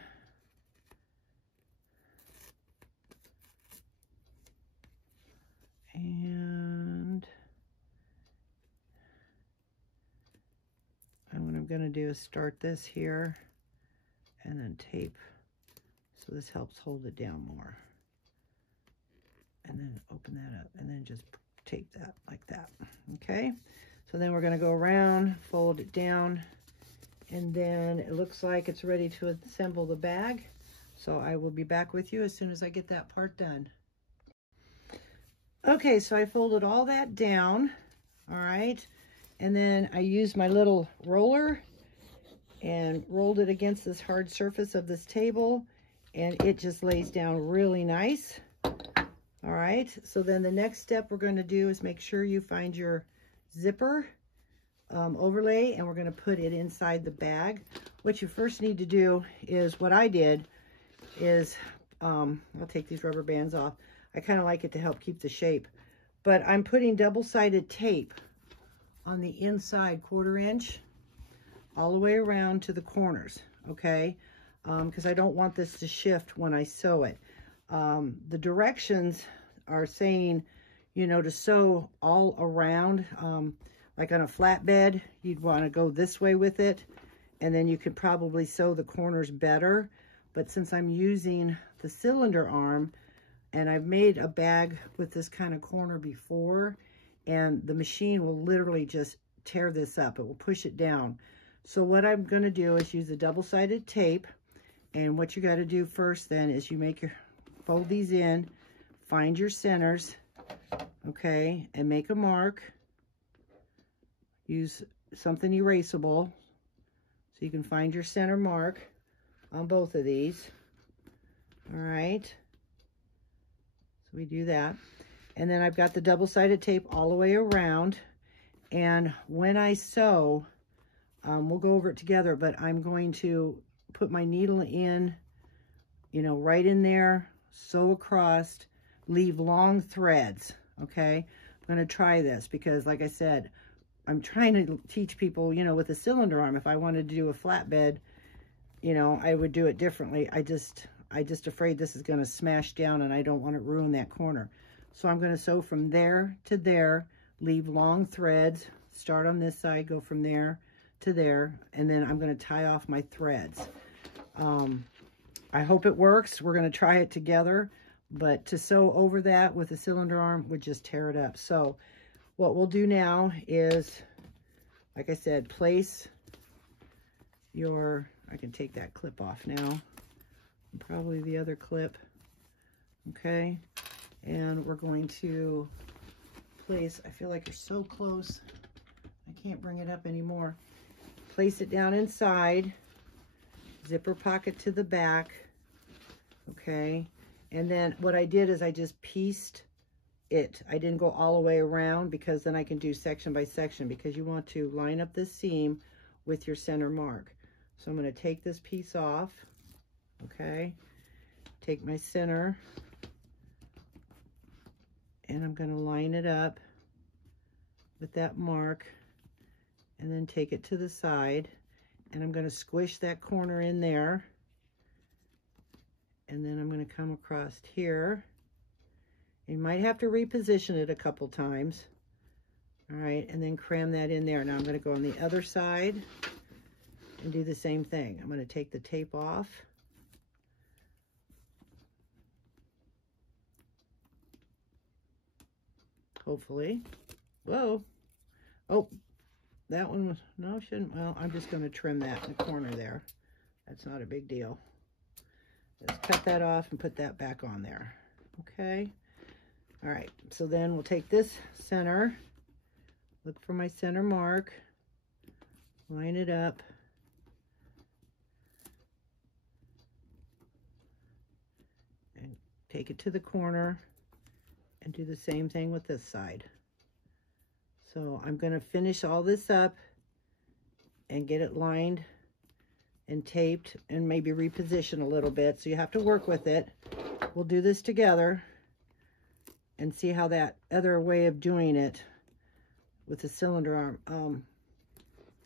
And what I'm going to do is start this here and then tape. So this helps hold it down more. And then open that up and then just tape that like that. Okay. So then we're going to go around, fold it down, and then it looks like it's ready to assemble the bag. So I will be back with you as soon as I get that part done. Okay, so I folded all that down, all right, and then I used my little roller and rolled it against this hard surface of this table, and it just lays down really nice. All right, so then the next step we're going to do is make sure you find your zipper overlay, and we're going to put it inside the bag. What you first need to do is, what I did is, I'll take these rubber bands off. I kind of like it to help keep the shape, but I'm putting double-sided tape on the inside 1/4 inch all the way around to the corners, okay? Because I don't want this to shift when I sew it. The directions are saying, you know, to sew all around, like on a flatbed, you'd want to go this way with it, and then you could probably sew the corners better. But since I'm using the cylinder arm, and I've made a bag with this kind of corner before, and the machine will literally just tear this up. It will push it down. So what I'm going to do is use a double-sided tape, and what you got to do first then is you fold these in, find your centers, okay, and make a mark. Use something erasable so you can find your center mark on both of these. All right, so we do that, and then I've got the double-sided tape all the way around, and when I sew, we'll go over it together, but I'm going to put my needle in, you know, right in there, sew across, leave long threads, okay? I'm going to try this because, like I said, I'm trying to teach people, you know, with a cylinder arm, if I wanted to do a flatbed, you know, I would do it differently. I just afraid this is going to smash down, and I don't want to ruin that corner. So I'm going to sew from there to there, leave long threads, start on this side, go from there to there, and then I'm going to tie off my threads. I hope it works. We're going to try it together, but to sew over that with a cylinder arm would just tear it up. So what we'll do now is, like I said, place your, I can take that clip off now, and probably the other clip, okay? And we're going to place, I feel like you're so close, I can't bring it up anymore. Place it down inside, zipper pocket to the back, okay? And then what I did is I just pieced it. I didn't go all the way around because then I can do section by section, because you want to line up this seam with your center mark. So I'm going to take this piece off, okay? Take my center, and I'm going to line it up with that mark, and then take it to the side, and I'm going to squish that corner in there, and then I'm going to come across here. You might have to reposition it a couple times, all right, and then cram that in there. Now I'm going to go on the other side and do the same thing. I'm going to take the tape off, hopefully. Whoa, oh, that one was, no, shouldn't, well, I'm just going to trim that in the corner there. That's not a big deal. Just cut that off and put that back on there, okay? All right, so then we'll take this center, look for my center mark, line it up, and take it to the corner, and do the same thing with this side. So I'm going to finish all this up and get it lined and taped and maybe reposition a little bit. So you have to work with it. We'll do this together and see how that other way of doing it with the cylinder arm,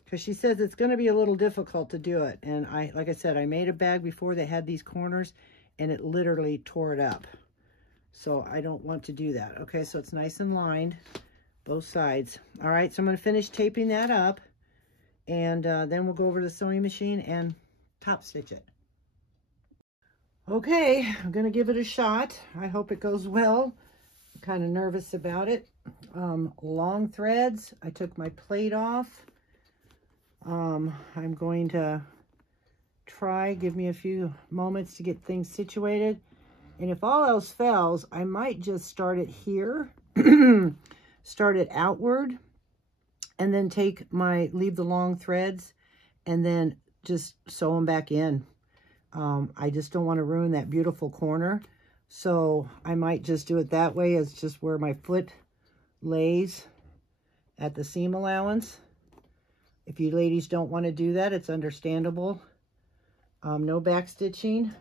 because she says it's going to be a little difficult to do it. And like I said, I made a bag before that had these corners, and it literally tore it up. So I don't want to do that. Okay, so it's nice and lined, both sides. All right, so I'm going to finish taping that up, and then we'll go over to the sewing machine and top stitch it. Okay, I'm going to give it a shot. I hope it goes well. I'm kind of nervous about it. Long threads. I took my plate off. I'm going to give me a few moments to get things situated. And if all else fails, I might just start it here, start it outward, and then leave the long threads, and then just sew them back in. I just don't want to ruin that beautiful corner. So I might just do it that way. It's just where my foot lays at the seam allowance. If you ladies don't want to do that, it's understandable. No back stitching.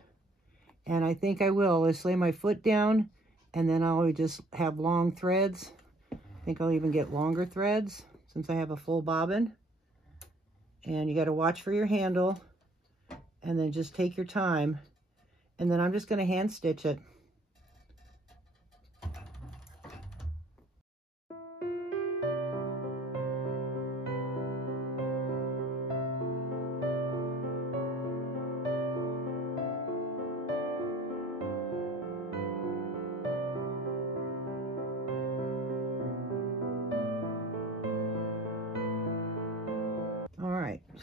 And I think I will. Let's lay my foot down, and then I'll just have long threads. I think I'll even get longer threads since I have a full bobbin. And you got to watch for your handle, and then just take your time. And then I'm just going to hand stitch it.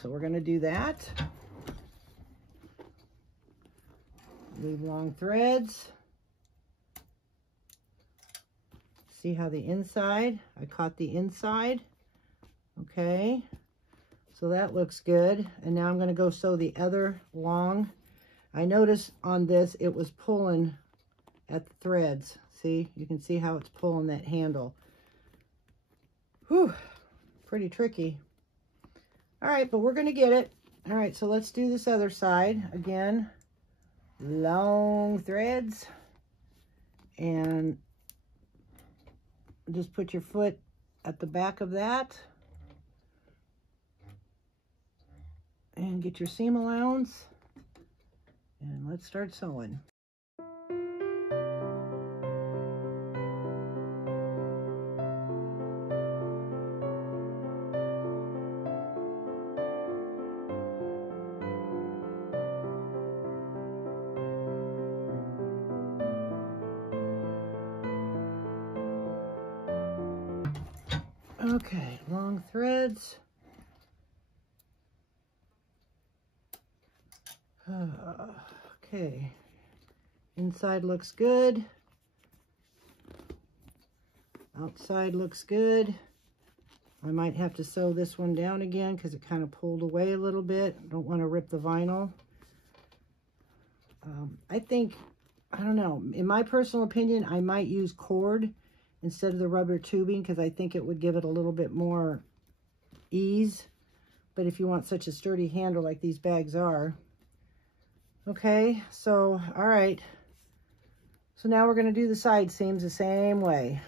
so we're going to do that. Leave long threads. See how the inside, I caught the inside. Okay, so that looks good. And now I'm going to go sew the other long. I noticed on this it was pulling at the threads. See, you can see how it's pulling that handle. Whew, pretty tricky. All right, but we're going to get it. All right, so let's do this other side. Again, long threads. And just put your foot at the back of that. And get your seam allowance. And let's start sewing. Okay, long threads. Okay, inside looks good. Outside looks good. I might have to sew this one down again because it kind of pulled away a little bit. Don't want to rip the vinyl. I think, I don't know, in my personal opinion, I might use cord instead of the rubber tubing because I think it would give it a little bit more ease. But if you want such a sturdy handle like these bags are. Okay, so, all right. So now we're going to do the side seams the same way.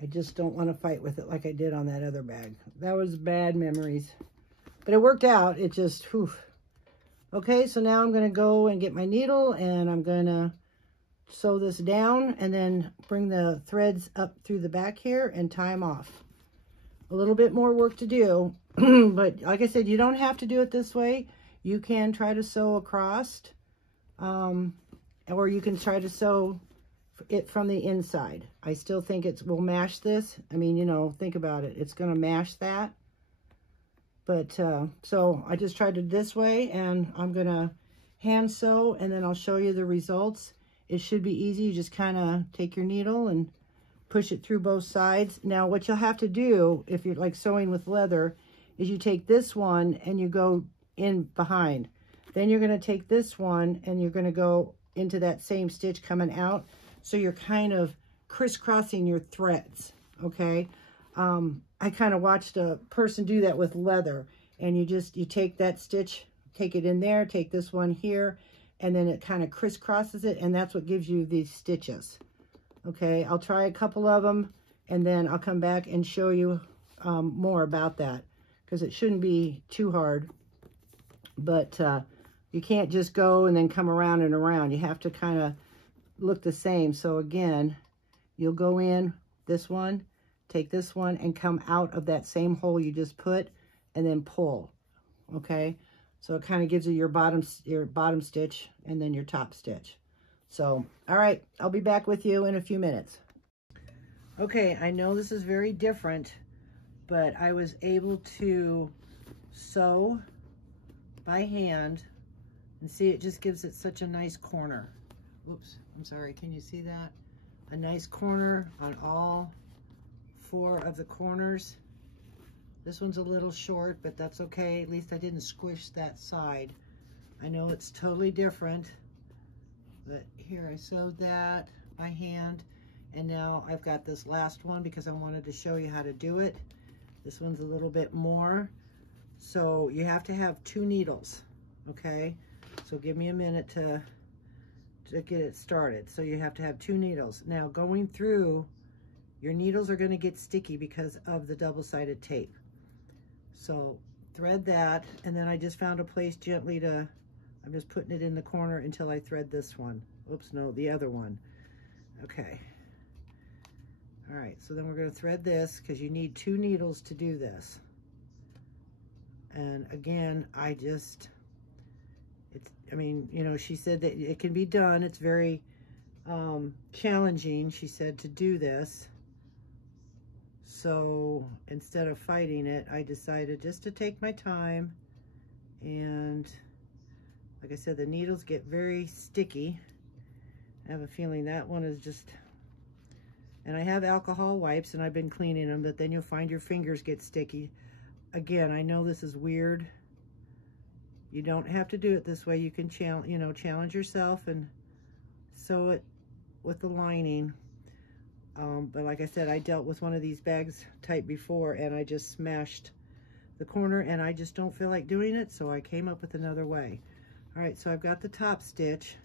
I just don't want to fight with it like I did on that other bag. That was bad memories. But it worked out. It just, whew. Okay, so now I'm going to go and get my needle and I'm going to sew this down and then bring the threads up through the back here and tie them off. A little bit more work to do, but like I said, you don't have to do it this way. You can try to sew across, or you can try to sew it from the inside. I still think will mash this. I mean, you know, think about it. It's going to mash that. But, so I just tried it this way and I'm going to hand sew and then I'll show you the results. It should be easy. You just kind of take your needle and push it through both sides. Now, what you'll have to do if you're like sewing with leather is you take this one and you go in behind. Then you're going to take this one and you're going to go into that same stitch coming out. So you're kind of crisscrossing your threads, okay? I kind of watched a person do that with leather, and you take that stitch, take it in there, take this one here, and then it kind of crisscrosses it, and that's what gives you these stitches, okay? I'll try a couple of them, and then I'll come back and show you more about that, because it shouldn't be too hard, but you can't just go and then come around and around. You have to kind of look the same. So again, you'll go in this one, take this one and come out of that same hole you just put and then pull. Okay, so it kind of gives you your bottom stitch and then your top stitch. So all right, I'll be back with you in a few minutes. Okay, I know this is very different, but I was able to sew by hand and see, it just gives it such a nice corner. Oops, I'm sorry, can you see that? A nice corner on all 4 of the corners. This one's a little short, but that's okay. At least I didn't squish that side. I know it's totally different, but here I sewed that by hand, and now I've got this last one because I wanted to show you how to do it. This one's a little bit more. So you have to have 2 needles, okay? So give me a minute to get it started. So you have to have 2 needles. Now going through your needles are going to get sticky because of the double-sided tape. So thread that, and then I just found a place gently to, I'm just putting it in the corner until I thread this one. Oops, no, the other one. Okay. All right, so then we're going to thread this because you need 2 needles to do this. And again, I mean, you know, she said that it can be done. It's very challenging, she said, to do this. So instead of fighting it, I decided just to take my time. And like I said, the needles get very sticky. I have a feeling that one is just, and I have alcohol wipes and I've been cleaning them, but then you'll find your fingers get sticky. Again, I know this is weird. You don't have to do it this way. You can challenge yourself and sew it with the lining. But like I said, I dealt with one of these bags type before and I just smashed the corner and I just don't feel like doing it, so I came up with another way. All right, so I've got the top stitch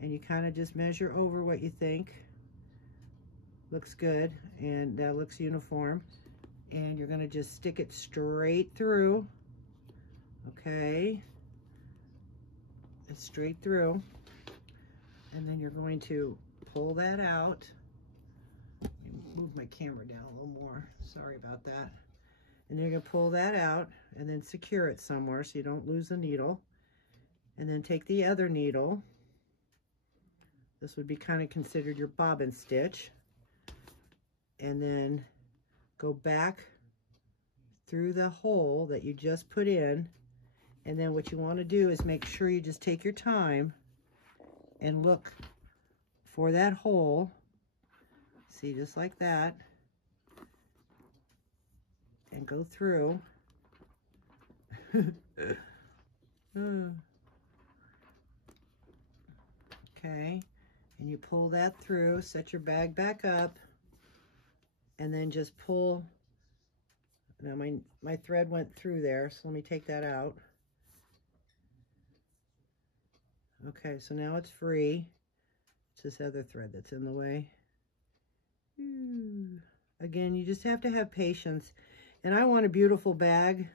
and you kind of just measure over what you think looks good and that looks uniform, and you're going to just stick it straight through. Okay, it's straight through, and then you're going to pull that out. Let me move my camera down a little more, sorry about that. And you're going to pull that out and then secure it somewhere so you don't lose the needle, and then take the other needle. This would be kind of considered your bobbin stitch, and then go back through the hole that you just put in. And then what you want to do is make sure you just take your time and look for that hole. See, just like that. And go through. Okay. And you pull that through, set your bag back up, and then just pull. Now my thread went through there, so let me take that out. Okay, so now it's free. It's this other thread that's in the way. Again, you just have to have patience. And I want a beautiful bag,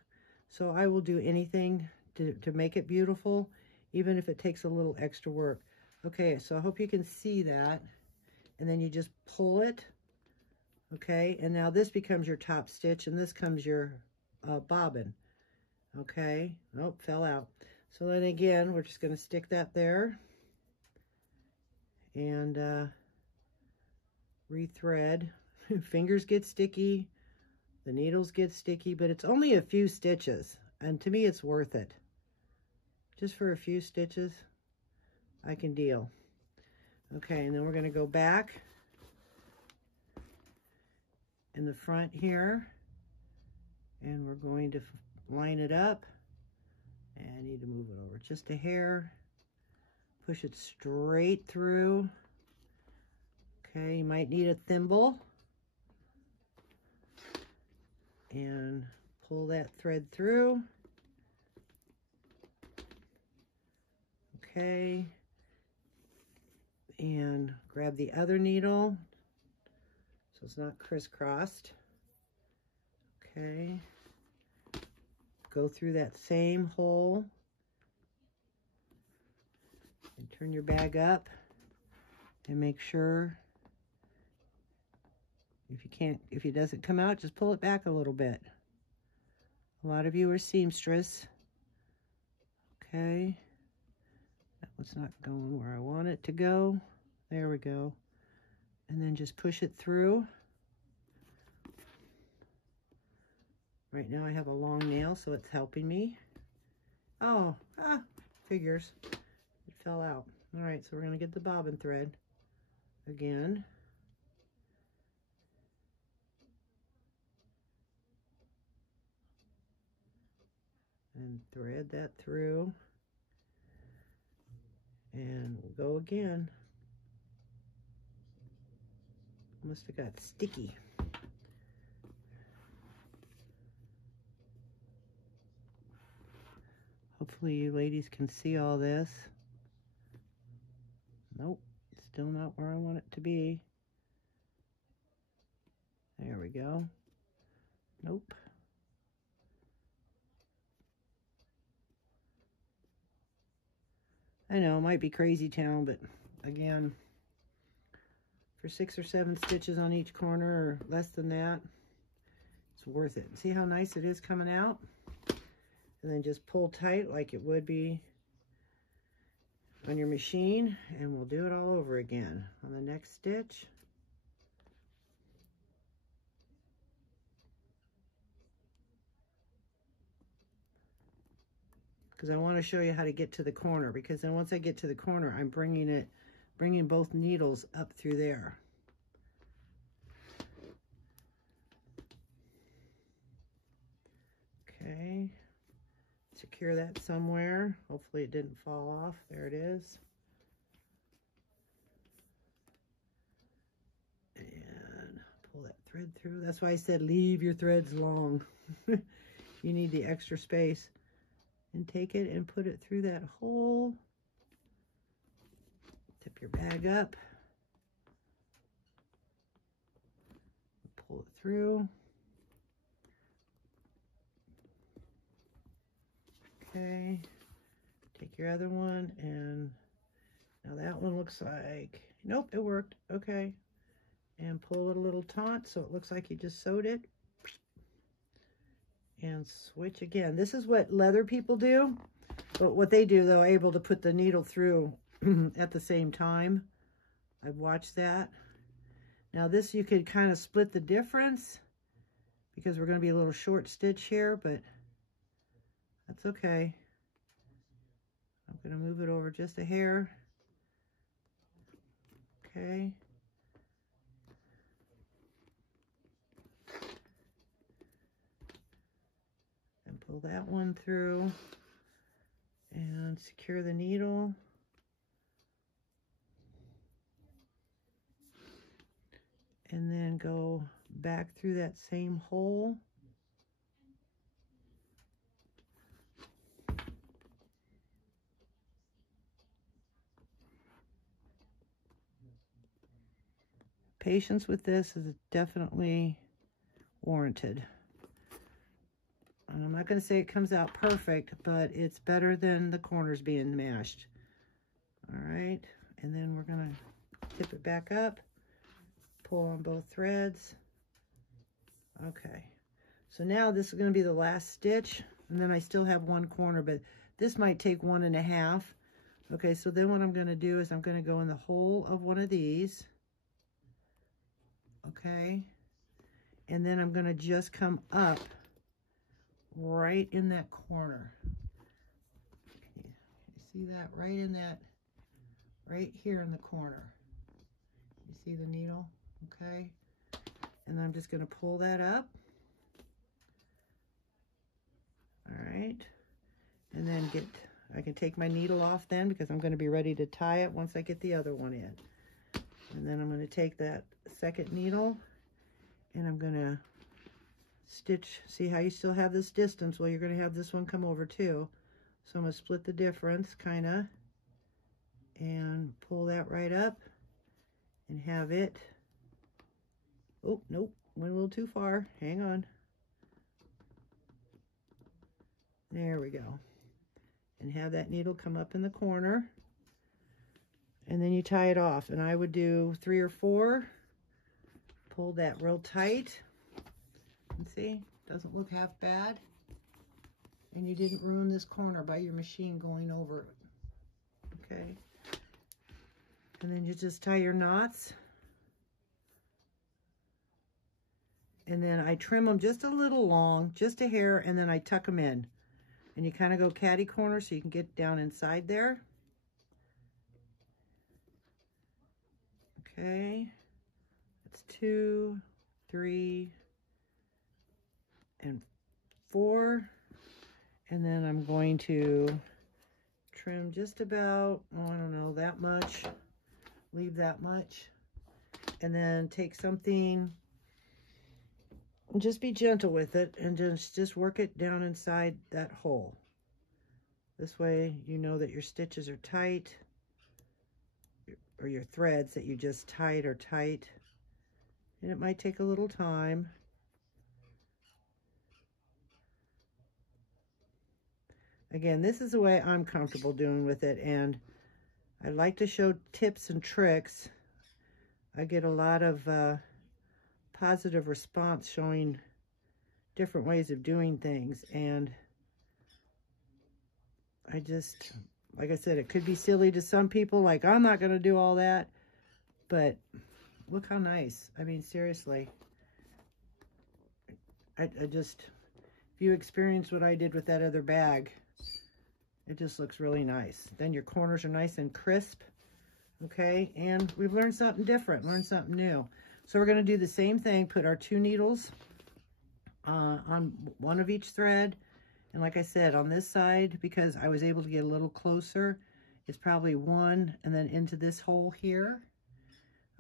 so I will do anything to make it beautiful, even if it takes a little extra work. Okay, so I hope you can see that. And then you just pull it. Okay, and now this becomes your top stitch, and this comes your bobbin. Okay, oh, fell out. So then again, we're just going to stick that there and rethread. Fingers get sticky, the needles get sticky, but it's only a few stitches, and to me it's worth it. Just for a few stitches, I can deal. Okay, and then we're going to go back in the front here, and we're going to line it up. And I need to move it over just a hair. Push it straight through. Okay, you might need a thimble. And pull that thread through. Okay. And grab the other needle so it's not crisscrossed. Okay. Go through that same hole and turn your bag up and make sure if it doesn't come out, just pull it back a little bit. A lot of you are seamstress. Okay. That one's not going where I want it to go. There we go. And then just push it through. Right now I have a long nail, so it's helping me. Oh, figures. It fell out. All right, so we're going to get the bobbin thread again. And thread that through. And we'll go again. Must have got sticky. Hopefully you ladies can see all this. Nope, still not where I want it to be. There we go. Nope. I know, it might be crazy town, but again, for 6 or 7 stitches on each corner or less than that, it's worth it. See how nice it is coming out? And then just pull tight like it would be on your machine, and we'll do it all over again on the next stitch. Because I want to show you how to get to the corner, because then once I get to the corner, I'm bringing both needles up through there. Okay, secure that somewhere. Hopefully it didn't fall off. There it is. And pull that thread through. That's why I said leave your threads long. You need the extra space. And take it and put it through that hole. Tip your bag up. Pull it through. Okay. Take your other one, and now that one looks like, nope, it worked. Okay. And pull it a little taut so it looks like you just sewed it. And switch again. This is what leather people do, but what they do, they're able to put the needle through at the same time. I've watched that. Now this, you could kind of split the difference because we're going to be a little short stitch here, but that's okay. I'm going to move it over just a hair. Okay. Pull that one through and secure the needle. And then go back through that same hole. Patience with this is definitely warranted. And I'm not going to say it comes out perfect, but it's better than the corners being mashed. All right, and then we're going to tip it back up, pull on both threads. Okay, so now this is going to be the last stitch, and then I still have one corner, but this might take 1.5. Okay, so then what I'm going to do is I'm going to go in the hole of one of these. Okay, and then I'm going to just come up right in that corner. Can you see that? Right in that, right here in the corner. You see the needle? Okay. And I'm just going to pull that up. All right. And then I can take my needle off then, because I'm going to be ready to tie it once I get the other one in. And then I'm going to take that second needle and I'm going to stitch. See how you still have this distance? Well, you're going to have this one come over too. So I'm going to split the difference kind of and pull that right up and have it. Oh, nope, went a little too far. Hang on. There we go. And have that needle come up in the corner. And then you tie it off. And I would do 3 or 4. Pull that real tight. And see, doesn't look half bad. And you didn't ruin this corner by your machine going over it. Okay. And then you just tie your knots. And then I trim them just a little long, just a hair, and then I tuck them in. And you kind of go catty corner so you can get down inside there. Okay. That's 2, 3, and 4. And then I'm going to trim just about, oh, I don't know, that much. Leave that much. And then take something, and just be gentle with it, and just work it down inside that hole. This way you know that your stitches are tight, or your threads that you just tied are tight. and it might take a little time. Again, this is the way I'm comfortable doing with it, and I like to show tips and tricks. I get a lot of positive response showing different ways of doing things, and I just, like I said, it could be silly to some people, like, I'm not going to do all that, but look how nice. I mean, seriously, I just, if you experience what I did with that other bag, it just looks really nice. Then your corners are nice and crisp, okay? And we've learned something different, learned something new. So we're going to do the same thing, put our 2 needles on one of each thread. And like I said, on this side, because I was able to get a little closer, it's probably 1 and then into this hole here.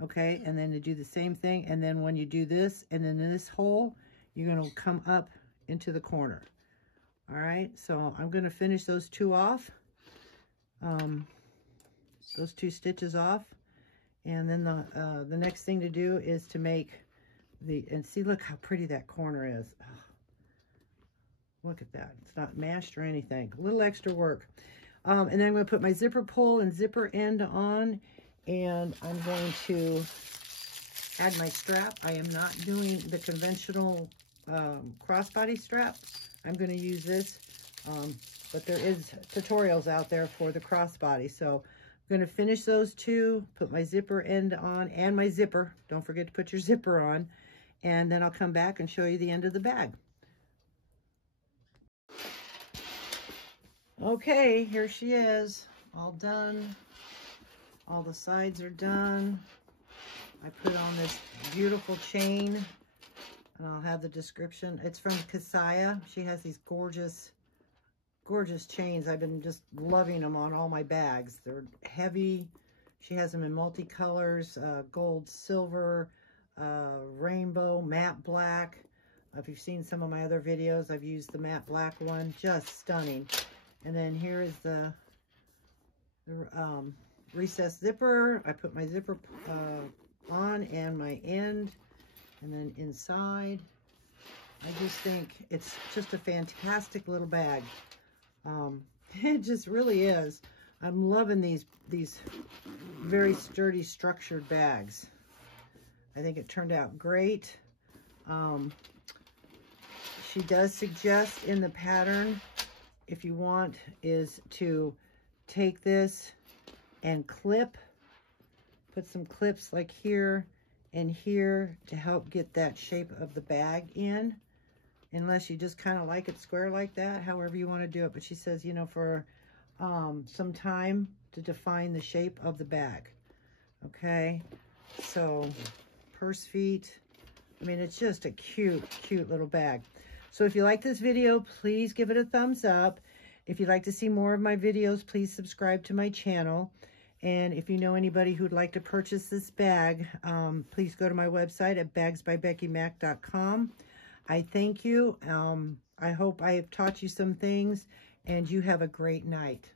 Okay, and then to do the same thing. And then when you do this, and then in this hole, you're going to come up into the corner. All right, so I'm going to finish those 2 off, those 2 stitches off. And then the next thing to do is to make and see, look how pretty that corner is. Oh, look at that. It's not mashed or anything. A little extra work. And then I'm going to put my zipper pull and zipper end on, and I'm going to add my strap. I am not doing the conventional crossbody strap. I'm going to use this, but there is tutorials out there for the crossbody. So I'm going to finish those 2, put my zipper end on and my zipper. Don't forget to put your zipper on. And then I'll come back and show you the end of the bag. Okay, here she is, all done. All the sides are done. I put on this beautiful chain, and I'll have the description. It's from Kasaya. She has these gorgeous, gorgeous chains. I've been just loving them on all my bags. They're heavy. She has them in multicolors, gold, silver, rainbow, matte black. If you've seen some of my other videos, I've used the matte black one. Just stunning. And then here is the recessed zipper. I put my zipper on and my end, and then inside. I just think it's just a fantastic little bag. It just really is. I'm loving these very sturdy, structured bags. I think it turned out great. She does suggest in the pattern, if you want, is to take this and clip, put some clips like here and here to help get that shape of the bag in, unless you just kind of like it square like that, however you want to do it. But she says, you know, for some time to define the shape of the bag. Okay, so purse feet. I mean, it's just a cute, cute little bag. So if you like this video, please give it a thumbs up. If you'd like to see more of my videos, please subscribe to my channel. And if you know anybody who'd like to purchase this bag, please go to my website at bagsbybeckymac.com. I thank you. I hope I have taught you some things, and you have a great night.